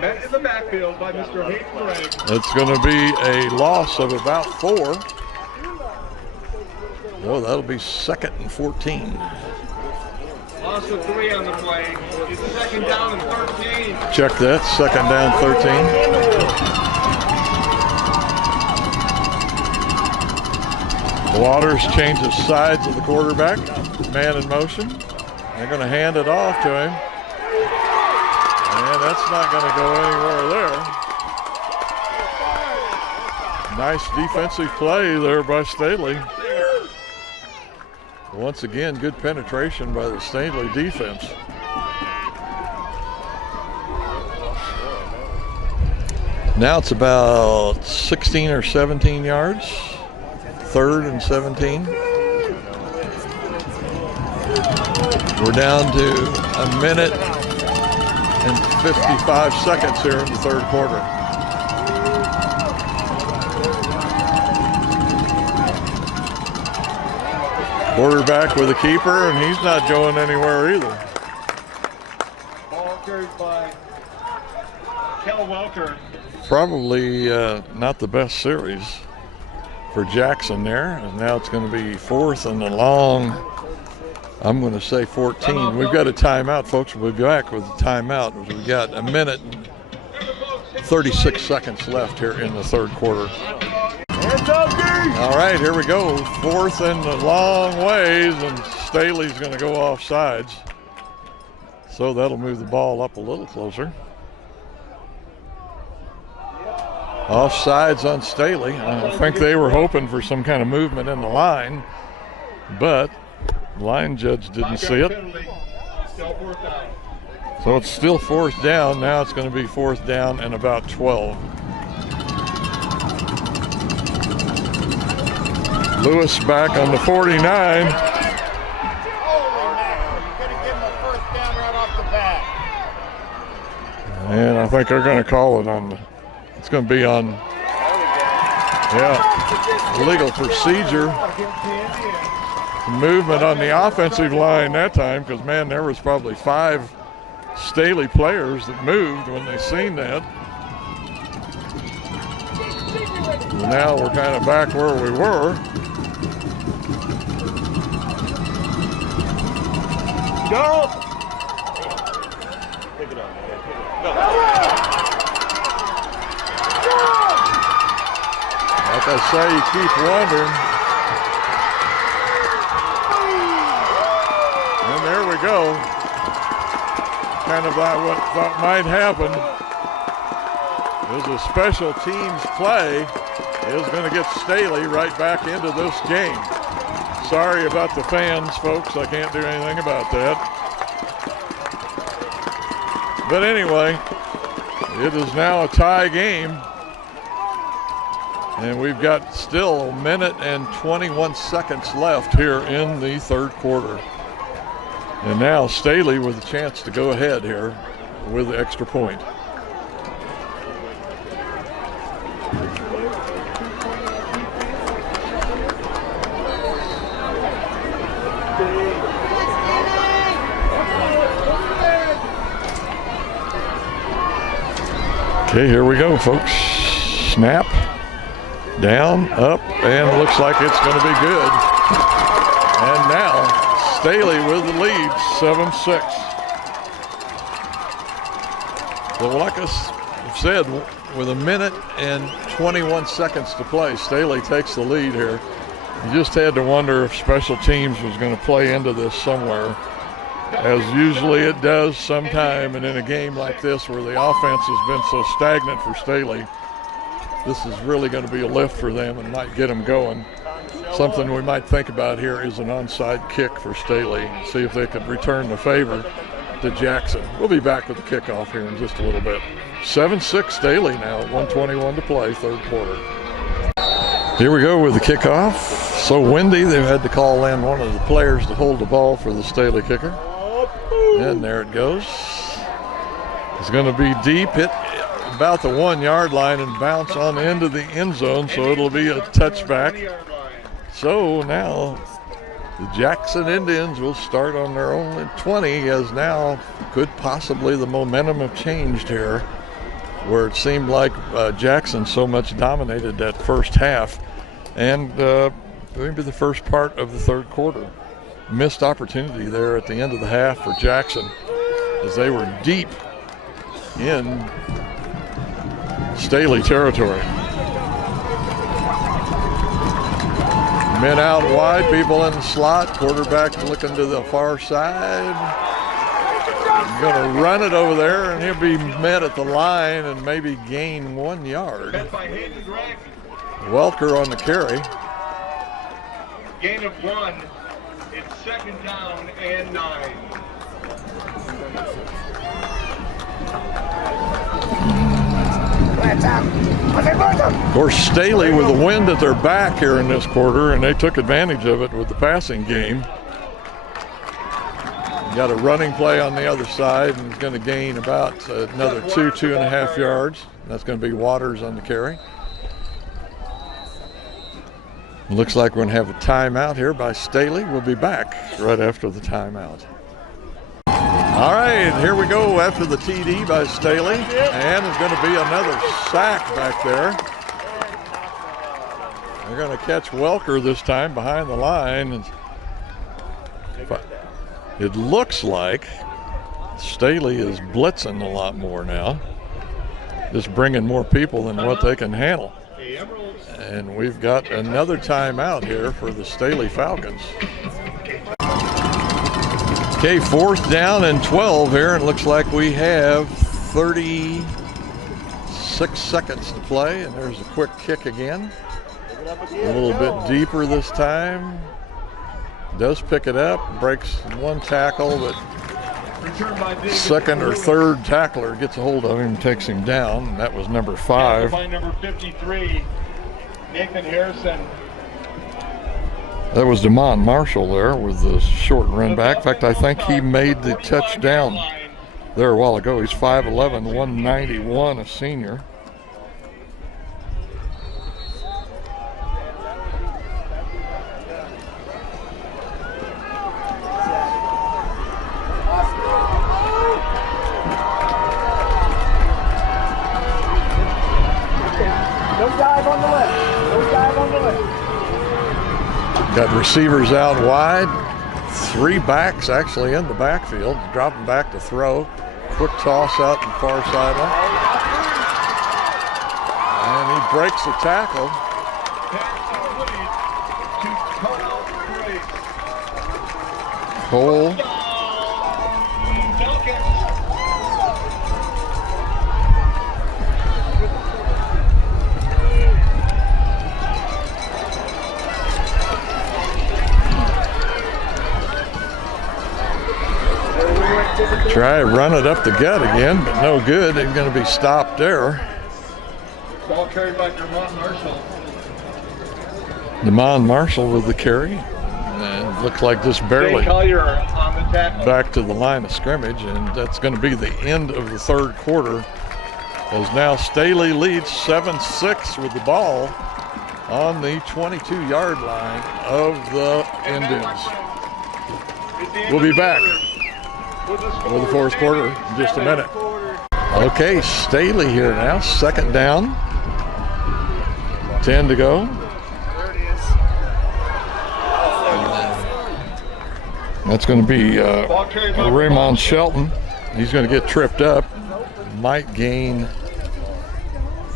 Met in the backfield by Mr. Hayden Gregg. It's going to be a loss of about 4. Oh, that'll be 2nd and 14. Loss of 3 on the play. It's 2nd down and 13. Check that, 2nd down 13. Waters changes sides of the quarterback. Man in motion. They're going to hand it off to him. And that's not going to go anywhere there. Nice defensive play there by Staley. Once again, good penetration by the Staley defense. Now it's about 16 or 17 yards. 3rd and 17. We're down to a minute and 55 seconds here in the 3rd quarter. Quarterback with a keeper, and he's not going anywhere either. Ball carried by Kel Welker. Probably not the best series for Jackson there. And now it's going to be 4th and a long, I'm going to say 14. We've got a timeout, folks. We'll be back with a timeout. We've got a minute and 36 seconds left here in the 3rd quarter. All right, here we go. 4th and a long ways, and Staley's going to go off sides. So that'll move the ball up a little closer. Offsides on Staley. I think they were hoping for some kind of movement in the line, but the line judge didn't see it. So it's still 4th down. Now it's going to be 4th down and about 12. Lewis back on the 49. Holy man, you're going to give him a 1st down right off the bat. And I think they're going to call it on the, it's going to be on, legal procedure. Movement on the offensive line that time, because, man, there was probably 5 Staley players that moved when they seen that. Now we're kind of back where we were. Go! Pick it up, man. Like I say, you keep wondering. And there we go. Kind of what thought might happen is a special teams play is going to get Staley right back into this game. Sorry about the fans, folks. I can't do anything about that. But anyway, it is now a tie game. And we've got still a minute and 21 seconds left here in the 3rd quarter. And now Staley with a chance to go ahead here with the extra point. Okay, here we go, folks. Snap, down, up, and looks like it's going to be good. And now Staley with the lead, 7-6. So like I said, with a minute and 21 seconds to play, Staley takes the lead here. You just had to wonder if special teams was going to play into this somewhere, as usually it does sometime. And in a game like this where the offense has been so stagnant for Staley, this is really going to be a lift for them and might get them going. Something we might think about here is an onside kick for Staley. See if they could return the favor to Jackson. We'll be back with the kickoff here in just a little bit. 7-6 Staley now, 1:21 to play, 3rd quarter. Here we go with the kickoff. So windy, they've had to call in one of the players to hold the ball for the Staley kicker. And there it goes. It's going to be deep, hit about the 1-yard line and bounce on into the end zone, so it'll be a touchback. So now the Jackson Indians will start on their own 20, as now could possibly the momentum have changed here, where it seemed like Jackson so much dominated that first half, and maybe the first part of the 3rd quarter. Missed opportunity there at the end of the half for Jackson, as they were deep in Staley territory. Men out wide, people in the slot, quarterback looking to the far side. Going to run it over there, and he'll be met at the line and maybe gain 1 yard. Welker on the carry. Gain of 1. It's 2nd down and 9. Of course, Staley with the wind at their back here in this quarter, and they took advantage of it with the passing game. Got a running play on the other side, and he's going to gain about another 2.5 yards. That's going to be Waters on the carry. Looks like we're going to have a timeout here by Staley. We'll be back right after the timeout. All right, here we go after the TD by Staley, and there's going to be another sack back there. They're going to catch Welker this time behind the line. It looks like Staley is blitzing a lot more now, just bringing more people than what they can handle. And we've got another timeout here for the Staley Falcons. Okay, 4th down and 12 here, and it looks like we have 36 seconds to play, and there's a quick kick again. A little bit deeper this time. Does pick it up, breaks one tackle, but second or third tackler gets a hold of him and takes him down, and that was number 5. By number 53, Nathan Harrison. That was DeMont Marshall there with the short run back. In fact, I think he made the touchdown there a while ago. He's 5'11", 191, a senior. Got receivers out wide, 3 backs actually in the backfield, dropping back to throw. Quick toss out the far sideline. And he breaks the tackle. Cole. Try run it up the gut again, but no good. It's going to be stopped there. Ball carried by DeMont Marshall. DeMont Marshall with the carry. And looked like just barely back to the line of scrimmage, and that's going to be the end of the 3rd quarter, as now Staley leads 7-6 with the ball on the 22-yard line of the Indians. We'll be back with the 4th quarter in just a minute. Okay, Staley here now, 2nd down, 10 to go. That's going to be Raymond Shelton. He's going to get tripped up, might gain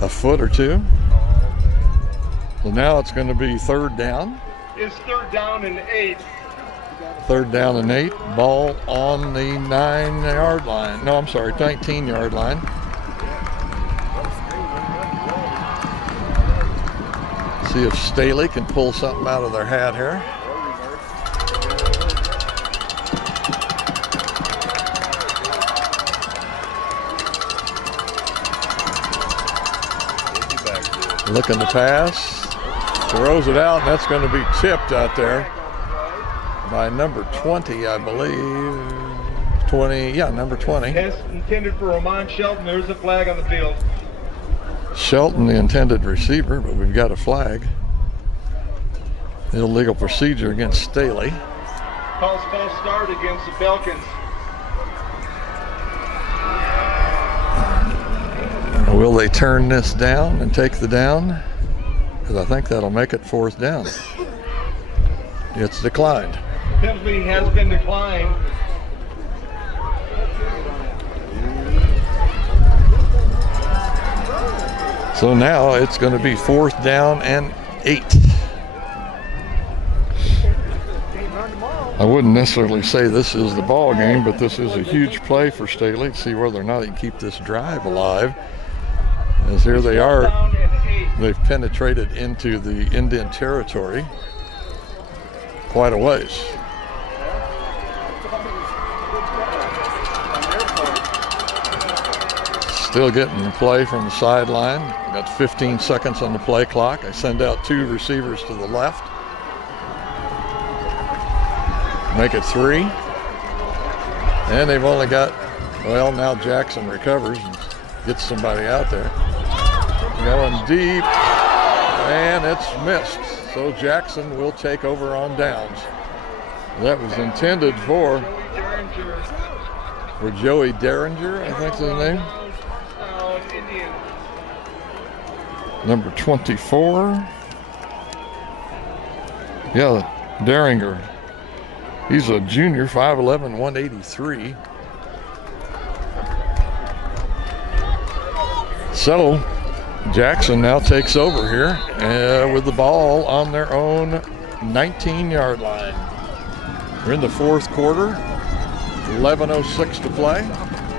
a foot or 2. So now it's going to be 3rd down. It's 3rd down and 8. 3rd down and 8. Ball on the 9-yard line. No, I'm sorry, 19-yard line. See if Staley can pull something out of their hat here. Looking to pass, throws it out, and that's going to be tipped out there by number 20, I believe. 20, yeah, number 20. Pass intended for Ramon Shelton. There's a flag on the field. Shelton, the intended receiver, but we've got a flag. Illegal procedure against Staley. Calls false start against the Falcons. Will they turn this down and take the down? Because I think that'll make it 4th down. It's declined. Penalty has been declined. So now it's going to be 4th down and 8. I wouldn't necessarily say this is the ball game, but this is a huge play for Staley to see whether or not he can keep this drive alive. As here they are they've penetrated into the Indian territory quite a ways. Still getting play from the sideline. Got 15 seconds on the play clock. I send out 2 receivers to the left. Make it 3. And they've only got, well, now Jackson recovers and gets somebody out there. Going deep, and it's missed. So Jackson will take over on downs. That was intended for Joey Derringer, I think is his name. Number 24. Yeah, Derringer. He's a junior, 5'11", 183. So Jackson now takes over here with the ball on their own 19-yard line. We're in the 4th quarter, 11:06 to play.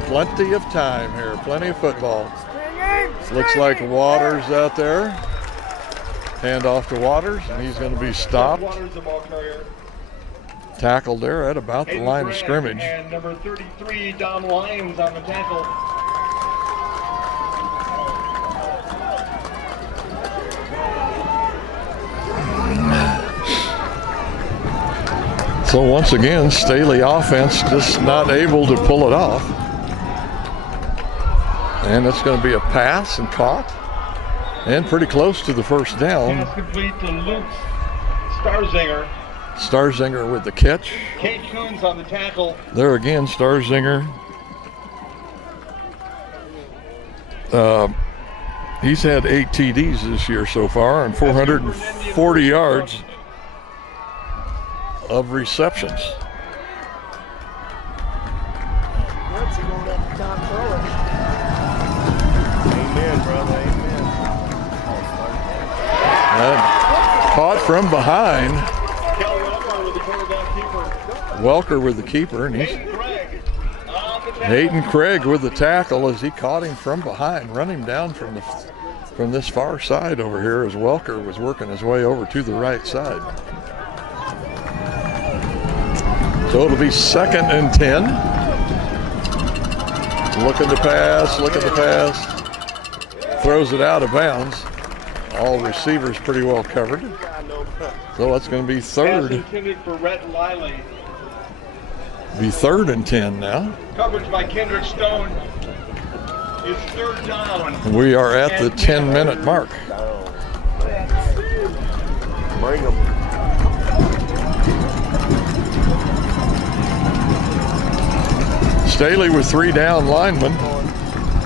Plenty of time here, plenty of football. Looks like Waters out there. Hand off to Waters, and he's going to be stopped. Tackled there at about the line of scrimmage. And number 33, Dom Lyons on the tackle. So once again, Staley offense just not able to pull it off. And it's going to be a pass and caught. And pretty close to the first down. Pass complete to Luke Starzinger. Starzinger with the catch. Kate Coons on the tackle. There again, Starzinger. He's had 8 TDs this year so far and 440 yards of receptions. Amen, brother. Amen. And caught from behind. Welker with the keeper, and he's Hayden Craig with the tackle as he caught him from behind, run him down from this far side over here as Welker was working his way over to the right side. So it'll be 2nd and 10. Looking to pass, throws it out of bounds. All receivers pretty well covered. So it's going to be 3rd. Intended for Rhett Liley. Be 3rd and 10 now. Coverage by Kendrick Stone. It's 3rd down. We are at the 10-minute mark. Bring them. Staley with 3 down linemen.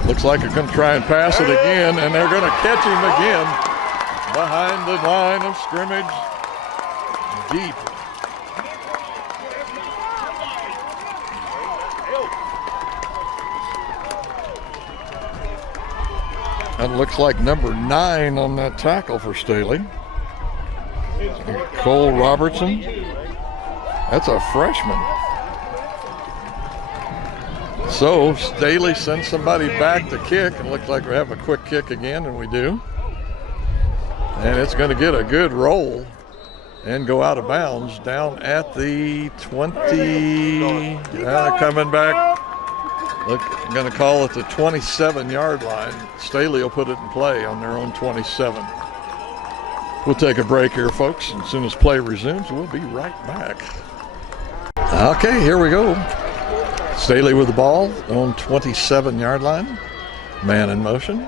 Looks like they're going to try and pass it again, and they're going to catch him again behind the line of scrimmage, deep. That looks like number 9 on that tackle for Staley. Cole Robertson. That's a freshman. So Staley sends somebody back to kick, and looks like we have a quick kick again, and we do. And it's going to get a good roll and go out of bounds down at the 20. Coming back. Look, I'm going to call it the 27-yard line. Staley will put it in play on their own 27. We'll take a break here, folks. As soon as play resumes, we'll be right back. Okay, here we go. Staley with the ball on 27-yard line. Man in motion.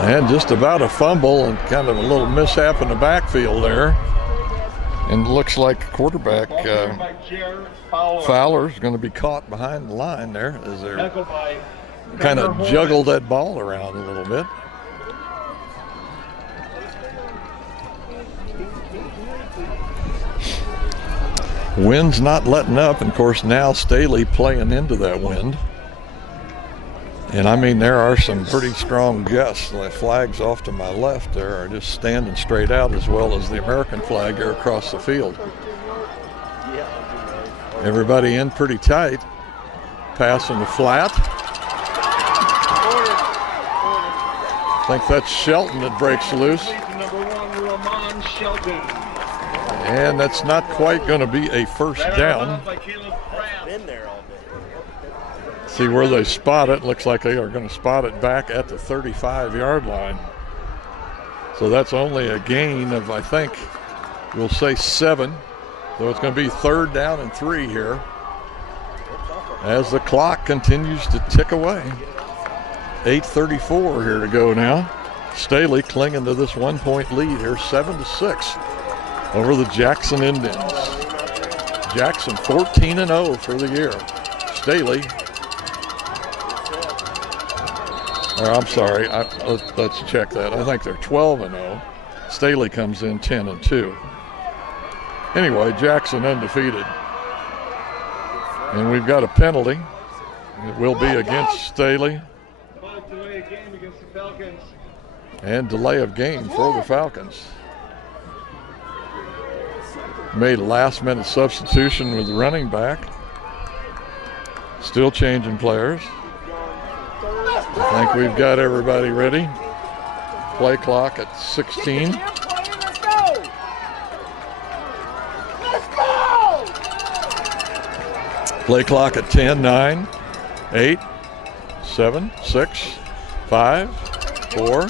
And just about a fumble and kind of a little mishap in the backfield there. And looks like quarterback Fowler's going to be caught behind the line there as they're kind of juggled that ball around a little bit. Wind's not letting up, and of course now Staley playing into that wind. And I mean, there are some pretty strong gusts. The flags off to my left there are just standing straight out, as well as the American flag here across the field. Everybody in pretty tight. Pass in the flat. think that's Shelton that breaks loose. Number 1, Lamont Shelton. And that's not quite going to be a first down. Been there all day. See where they spot it. Looks like they are going to spot it back at the 35-yard line. So that's only a gain of, I think, we'll say 7. So it's going to be 3rd down and 3 here as the clock continues to tick away. 8:34 here to go now. Staley clinging to this 1-point lead here, 7-6 over the Jackson Indians. Jackson 14-0 for the year. Staley, I'm sorry, let's check that. I think they're 12-0. Staley comes in 10-2. Anyway, Jackson undefeated. And we've got a penalty. It will be against Staley. Delay of game against the Falcons. And delay of game for the Falcons. Made a last-minute substitution with the running back. Still changing players. I think we've got everybody ready. Play clock at 16. Play clock at 10, 9, 8, 7, 6, 5, 4.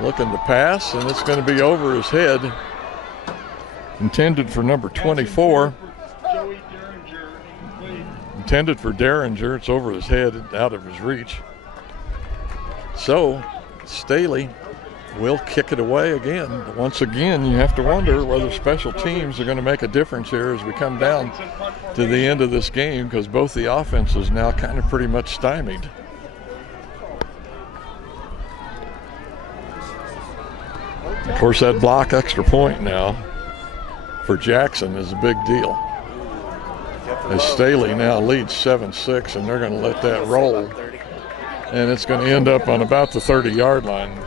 Looking to pass, and it's going to be over his head. Intended for number 24. Intended for Derringer. It's over his head, out of his reach. So Staley will kick it away again. But once again, you have to wonder whether special teams are going to make a difference here as we come down to the end of this game, because both the offenses now kind of pretty much stymied. Of course, that block extra point now for Jackson is a big deal, as Staley now leads 7-6, and they're going to let that roll, and it's going to end up on about the 30-yard line.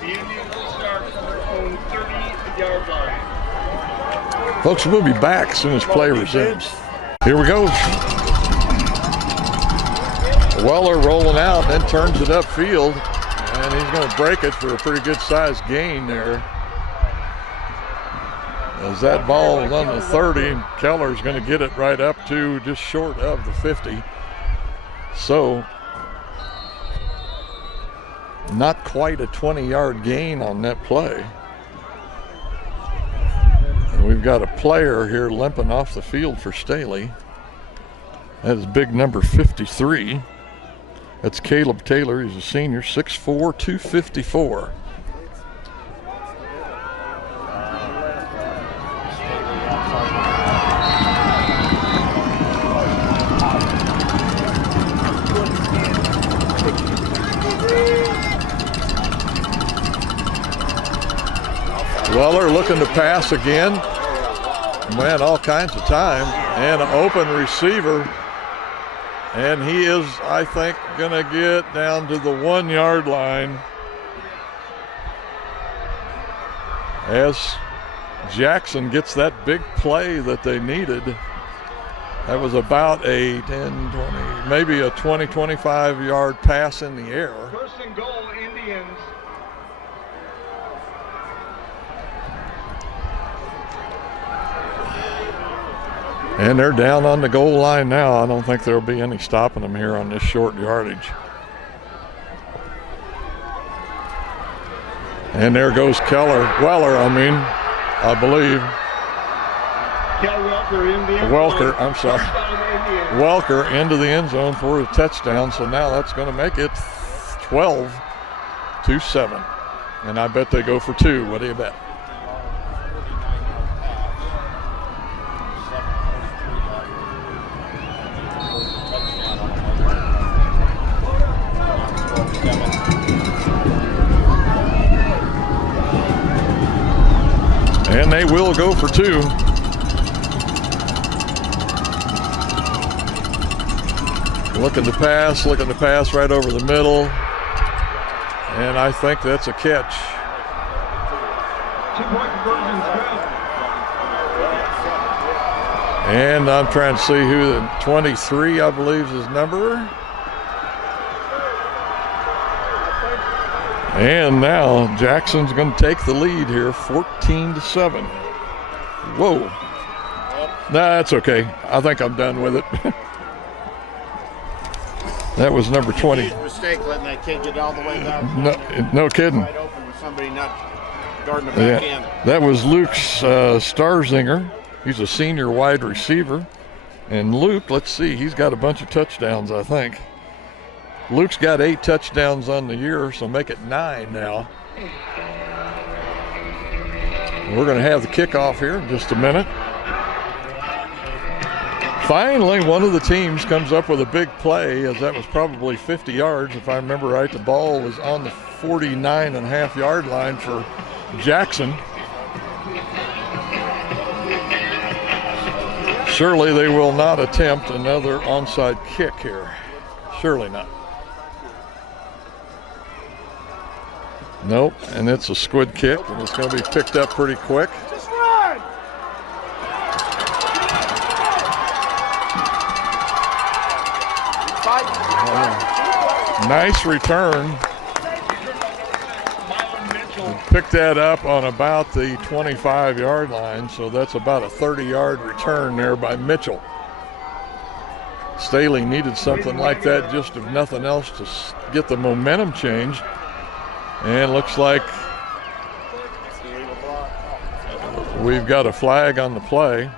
The Indians will start from their own 30-yard line. Folks, we'll be back as soon as play resumes. Here we go. Weller rolling out, then turns it upfield, and he's going to break it for a pretty good-sized gain there. As that ball is on the 30, Keller's going to get it right up to just short of the 50. So, not quite a 20-yard gain on that play. And we've got a player here limping off the field for Staley. That is big number 53. That's Caleb Taylor. He's a senior, 6'4", 254. Weller looking to pass again. Man, all kinds of time. And an open receiver. And he is, I think, going to get down to the 1-yard line as Jackson gets that big play that they needed. That was about a 10, 20, maybe a 20, 25-yard pass in the air. First and goal, Indians. And they're down on the goal line now. I don't think there'll be any stopping them here on this short yardage. And there goes Weller, I believe. Welker into the end zone for a touchdown. So now that's going to make it 12-7. And I bet they go for 2. What do you bet? And they will go for 2. Looking to pass right over the middle. And I think that's a catch. 2-point conversion, Smith. And I'm trying to see who the 23, I believe, is his number. And now Jackson's going to take the lead here, 14-7. Whoa. Nah, that's okay. I think I'm done with it. That was number 20. Huge mistake letting that kid get all the way down. No kidding. Wide open with somebody not guarding the back end. That was Luke's Starzinger. He's a senior wide receiver. And Luke, let's see, he's got a bunch of touchdowns, I think. Luke's got 8 touchdowns on the year, so make it 9 now. We're going to have the kickoff here in just a minute. Finally, one of the teams comes up with a big play, as that was probably 50 yards. If I remember right, the ball was on the 49.5-yard line for Jackson. Surely they will not attempt another onside kick here. Surely not. Nope, and it's a squid kick, and it's going to be picked up pretty quick. Just run! Nice return. Picked that up on about the 25-yard line, so that's about a 30-yard return there by Mitchell. Staley needed something like that, just if nothing else, to get the momentum change. And looks like we've got a flag on the play,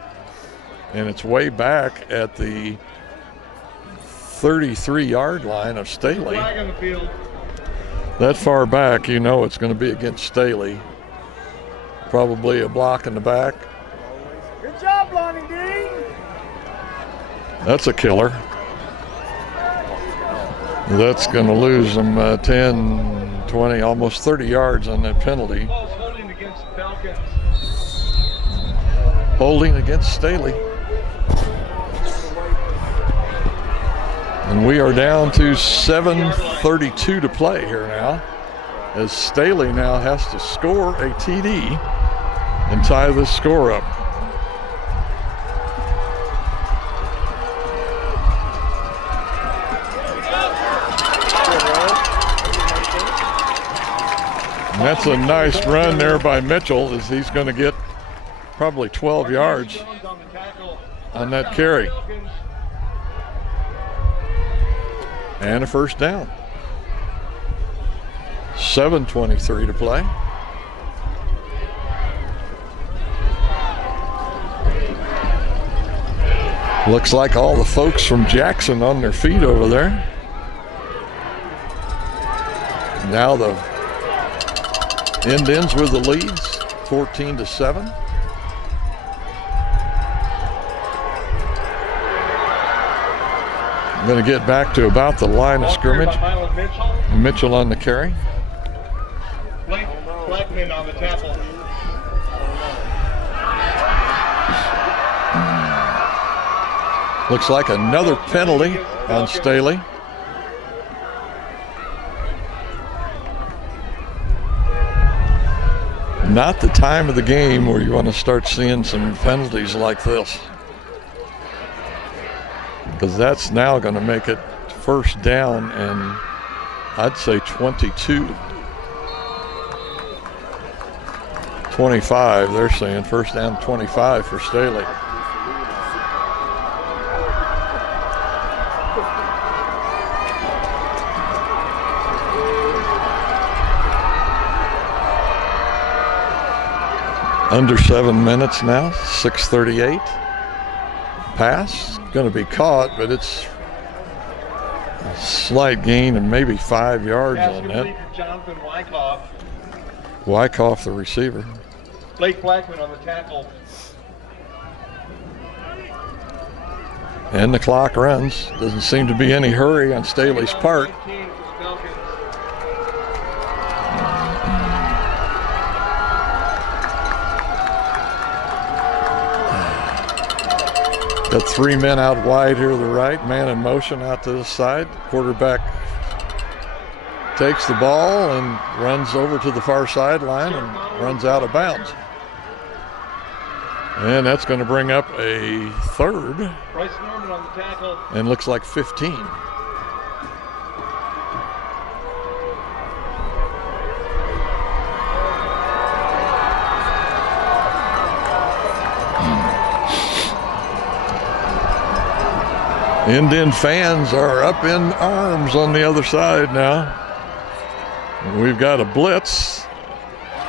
and it's way back at the 33-yard line of Staley. Flag on the field. That far back, you know it's going to be against Staley. Probably a block in the back. Good job, Lonnie D. That's a killer. That's going to lose them 10, 20, almost 30 yards on that penalty. Holding against Falcon. Holding against Staley. And we are down to 7:32 to play here now, as Staley now has to score a TD and tie this score up. And that's a nice run there by Mitchell, as he's going to get probably 12 yards on that carry. And a first down. 7:23 to play. Looks like all the folks from Jackson on their feet over there. Now the Indians with the leads, 14-7. Going to get back to about the line of scrimmage. Mitchell on the carry. Blake Blackman on the tackle. Looks like another penalty on Staley. Not the time of the game where you want to start seeing some penalties like this, because that's now going to make it first down, and I'd say 22. 25, they're saying first down 25 for Staley. Under 7 minutes now, 6:38. Pass, going to be caught, but it's a slight gain and maybe 5 yards Pass on that. complete to Jonathan Wyckoff. Wyckoff, the receiver. Blake Blackman on the tackle. And the clock runs. Doesn't seem to be any hurry on Staley's part. 19 for the Falcons. Got 3 men out wide here to the right, man in motion out to the side. Quarterback takes the ball and runs over to the far sideline and runs out of bounds. And that's going to bring up a third. Bryce Norman on the tackle. And looks like 15. Indian fans are up in arms on the other side now. We've got a blitz,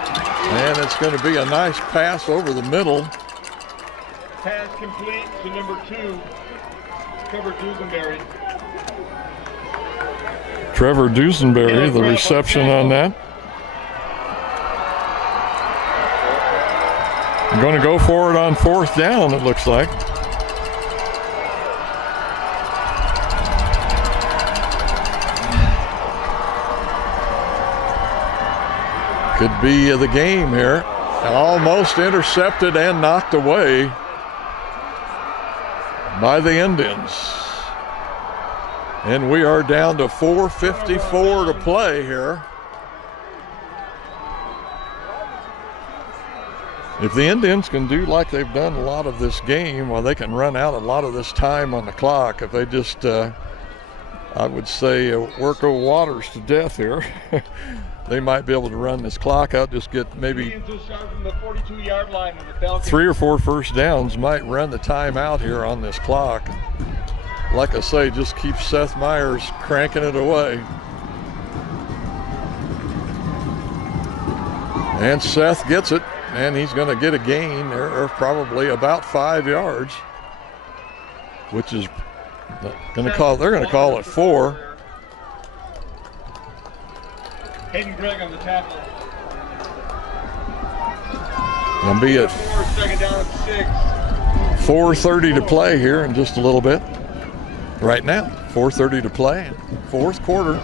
and it's going to be a nice pass over the middle. Pass complete to number 2, Trevor Dusenberry. Trevor Dusenberry, the reception on that. I'm going to go for it on 4th down, it looks like. Could be the game here. Almost intercepted and knocked away by the Indians. And we are down to 4:54 to play here. If the Indians can do like they've done a lot of this game, well, they can run out a lot of this time on the clock. If they just, I would say, work old Waters to death here, they might be able to run this clock out, just get maybe 3 or 4 first downs, might run the time out here on this clock. Like I say, just keep Seth Myers cranking it away. And Seth gets it, and he's going to get a gain there of probably about 5 yards, which is going to call, they're going to call it 4. Hayden Gregg on the tackle. Gonna be at 2nd down and 6. 4:30 to play here in just a little bit. Right now, 4:30 to play, 4th quarter.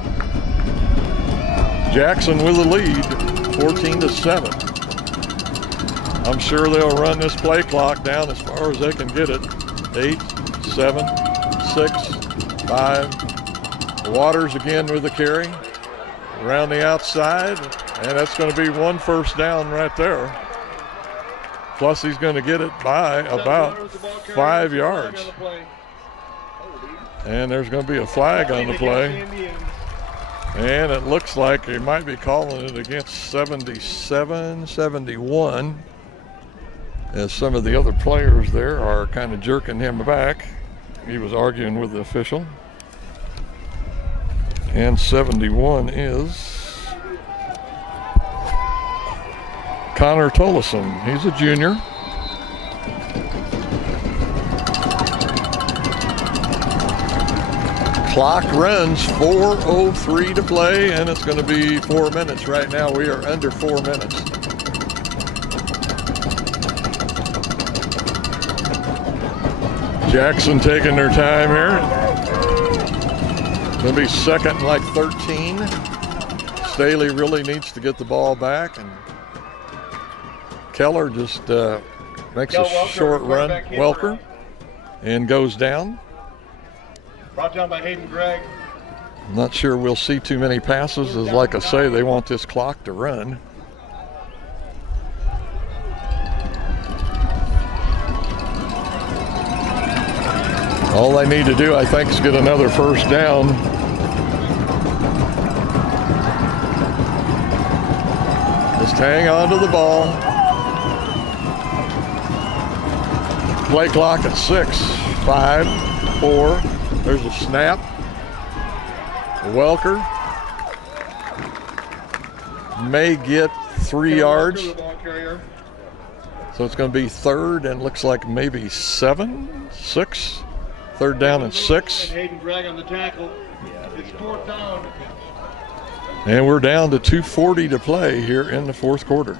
Jackson with the lead, 14-7. I'm sure they'll run this play clock down as far as they can get it. 8, 7, 6, 5. Waters again with the carry. Around the outside, and that's going to be 1 first down right there. Plus he's going to get it by about 5 yards. And there's going to be a flag on the play. And it looks like he might be calling it against 77, 71, as some of the other players there are kind of jerking him back. He was arguing with the official. And 71 is Connor Tollison. He's a junior. Clock runs, 4:03 to play, and it's going to be 4 minutes right now. We are under 4 minutes. Jackson taking their time here. Going to be 2nd and like 13. Staley really needs to get the ball back, and Keller just makes a short run. Welker, and goes down. Brought down by Hayden Gregg. I'm not sure we'll see too many passes, as like I say, they want this clock to run. All they need to do, I think, is get another first down. Just hang on to the ball. Play clock at 6, 5, 4. There's a snap. Welker may get 3 yards. So it's going to be 3rd and looks like maybe 7, 6. 3rd down and 6. Hayden Gregg on the tackle. It's 4th down. And we're down to 2:40 to play here in the 4th quarter.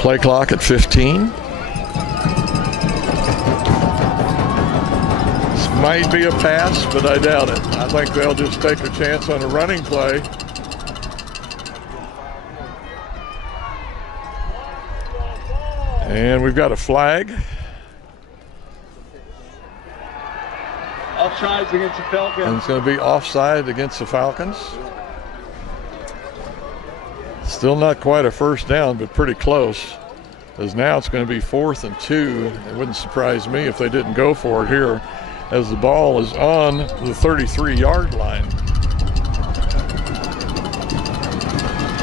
Play clock at 15. This might be a pass, but I doubt it. I think they'll just take a chance on a running play. And we've got a flag. Offsides against the Falcons. And it's going to be offside against the Falcons. Still not quite a first down, but pretty close. As now it's going to be 4th and 2. It wouldn't surprise me if they didn't go for it here, as the ball is on the 33-yard line.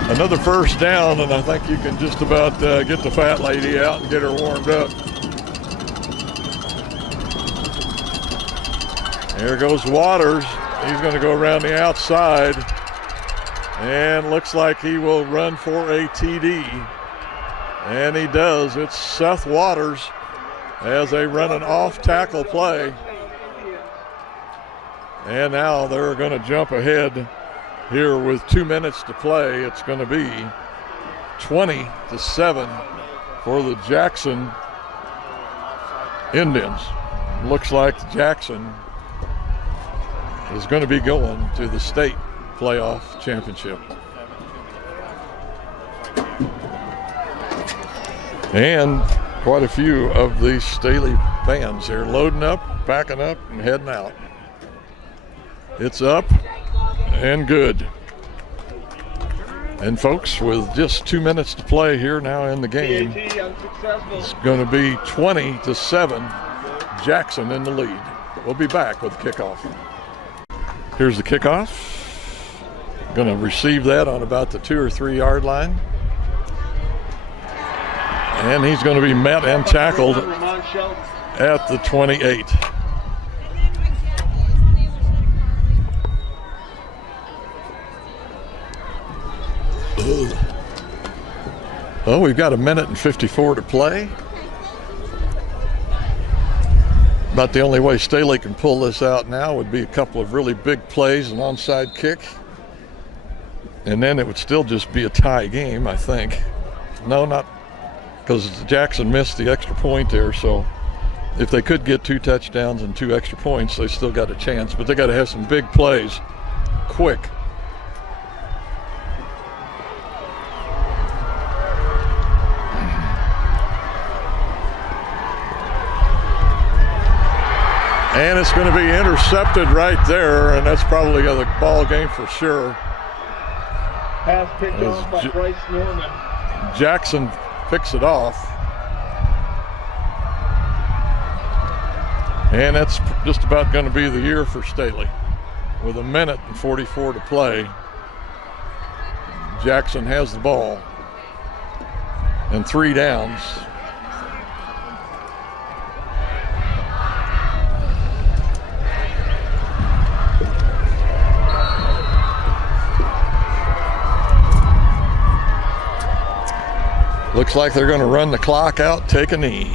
Another first down, and I think you can just about get the fat lady out and get her warmed up. Here goes Waters. He's going to go around the outside, and looks like he will run for a TD. And he does. It's Seth Waters as they run an off-tackle play. And now they're going to jump ahead here with 2 minutes to play. It's going to be 20-7 for the Jackson Indians. Looks like Jackson is going to be going to the state playoff championship. And quite a few of the Staley fans here loading up, packing up, and heading out. It's up and good. And folks, with just 2 minutes to play here now in the game, it's going to be 20-7, Jackson in the lead. We'll be back with the kickoff. Here's the kickoff. Going to receive that on about the 2 or 3 yard line. And he's going to be met and tackled at the 28. Well, we've got 1:54 to play. About the only way Staley can pull this out now would be a couple of really big plays, an onside kick, and then it would still just be a tie game, I think. No, not, because Jackson missed the extra point there, so if they could get 2 touchdowns and 2 extra points, they still got a chance, but they got to have some big plays quick. And it's going to be intercepted right there, and that's probably the ball game for sure. Pass picked off by Bryce Norman. Jackson picks it off. And that's just about going to be the year for Staley. With 1:44 to play, Jackson has the ball and 3 downs. Looks like they're going to run the clock out, take a knee.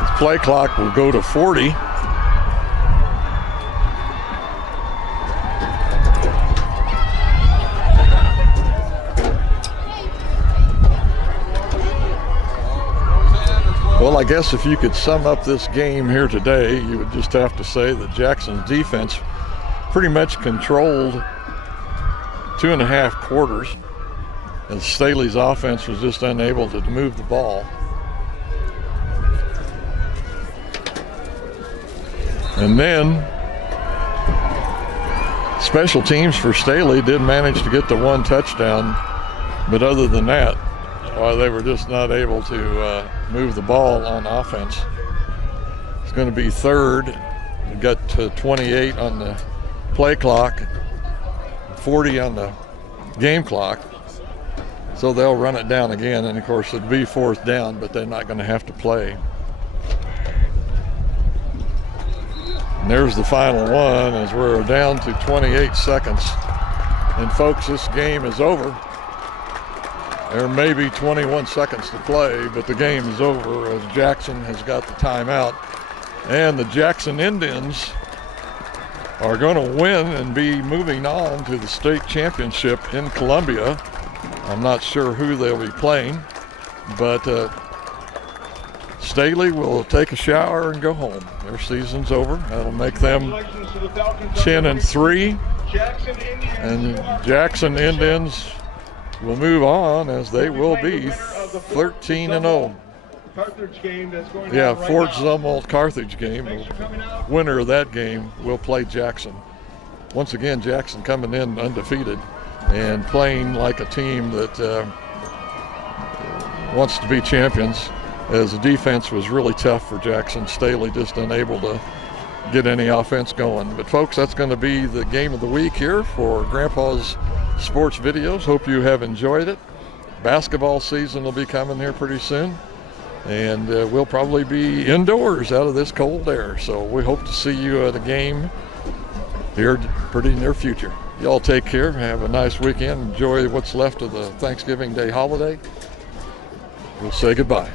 This play clock will go to 40. Well, I guess if you could sum up this game here today, you would just have to say that Jackson's defense pretty much controlled 2.5 quarters, and Staley's offense was just unable to move the ball. And then special teams for Staley did manage to get the 1 touchdown, but other than that, they were just not able to move the ball on offense. It's going to be 3rd. We got 28 on the play clock, 40 on the game clock. So they'll run it down again, and of course it'd be 4th down, but they're not going to have to play. And there's the final one as we're down to 28 seconds. And folks, this game is over. There may be 21 seconds to play, but the game is over as Jackson has got the timeout. And the Jackson Indians are going to win and be moving on to the state championship in Columbia. I'm not sure who they'll be playing, but Staley will take a shower and go home. Their season's over. That'll make them 10-3. And Jackson Indians will move on as they will be 13-0. Carthage game that's going yeah, on right Fort now. Zumwalt Carthage game. Thanks for coming out. Winner of that game will play Jackson. Once again, Jackson coming in undefeated and playing like a team that wants to be champions, as the defense was really tough for Jackson. Staley just unable to get any offense going. But folks, that's going to be the game of the week here for Grandpa's Sports Videos. Hope you have enjoyed it. Basketball season will be coming here pretty soon, and we'll probably be indoors out of this cold air. So we hope to see you at a game here pretty near future. Y'all take care. Have a nice weekend. Enjoy what's left of the Thanksgiving Day holiday. We'll say goodbye.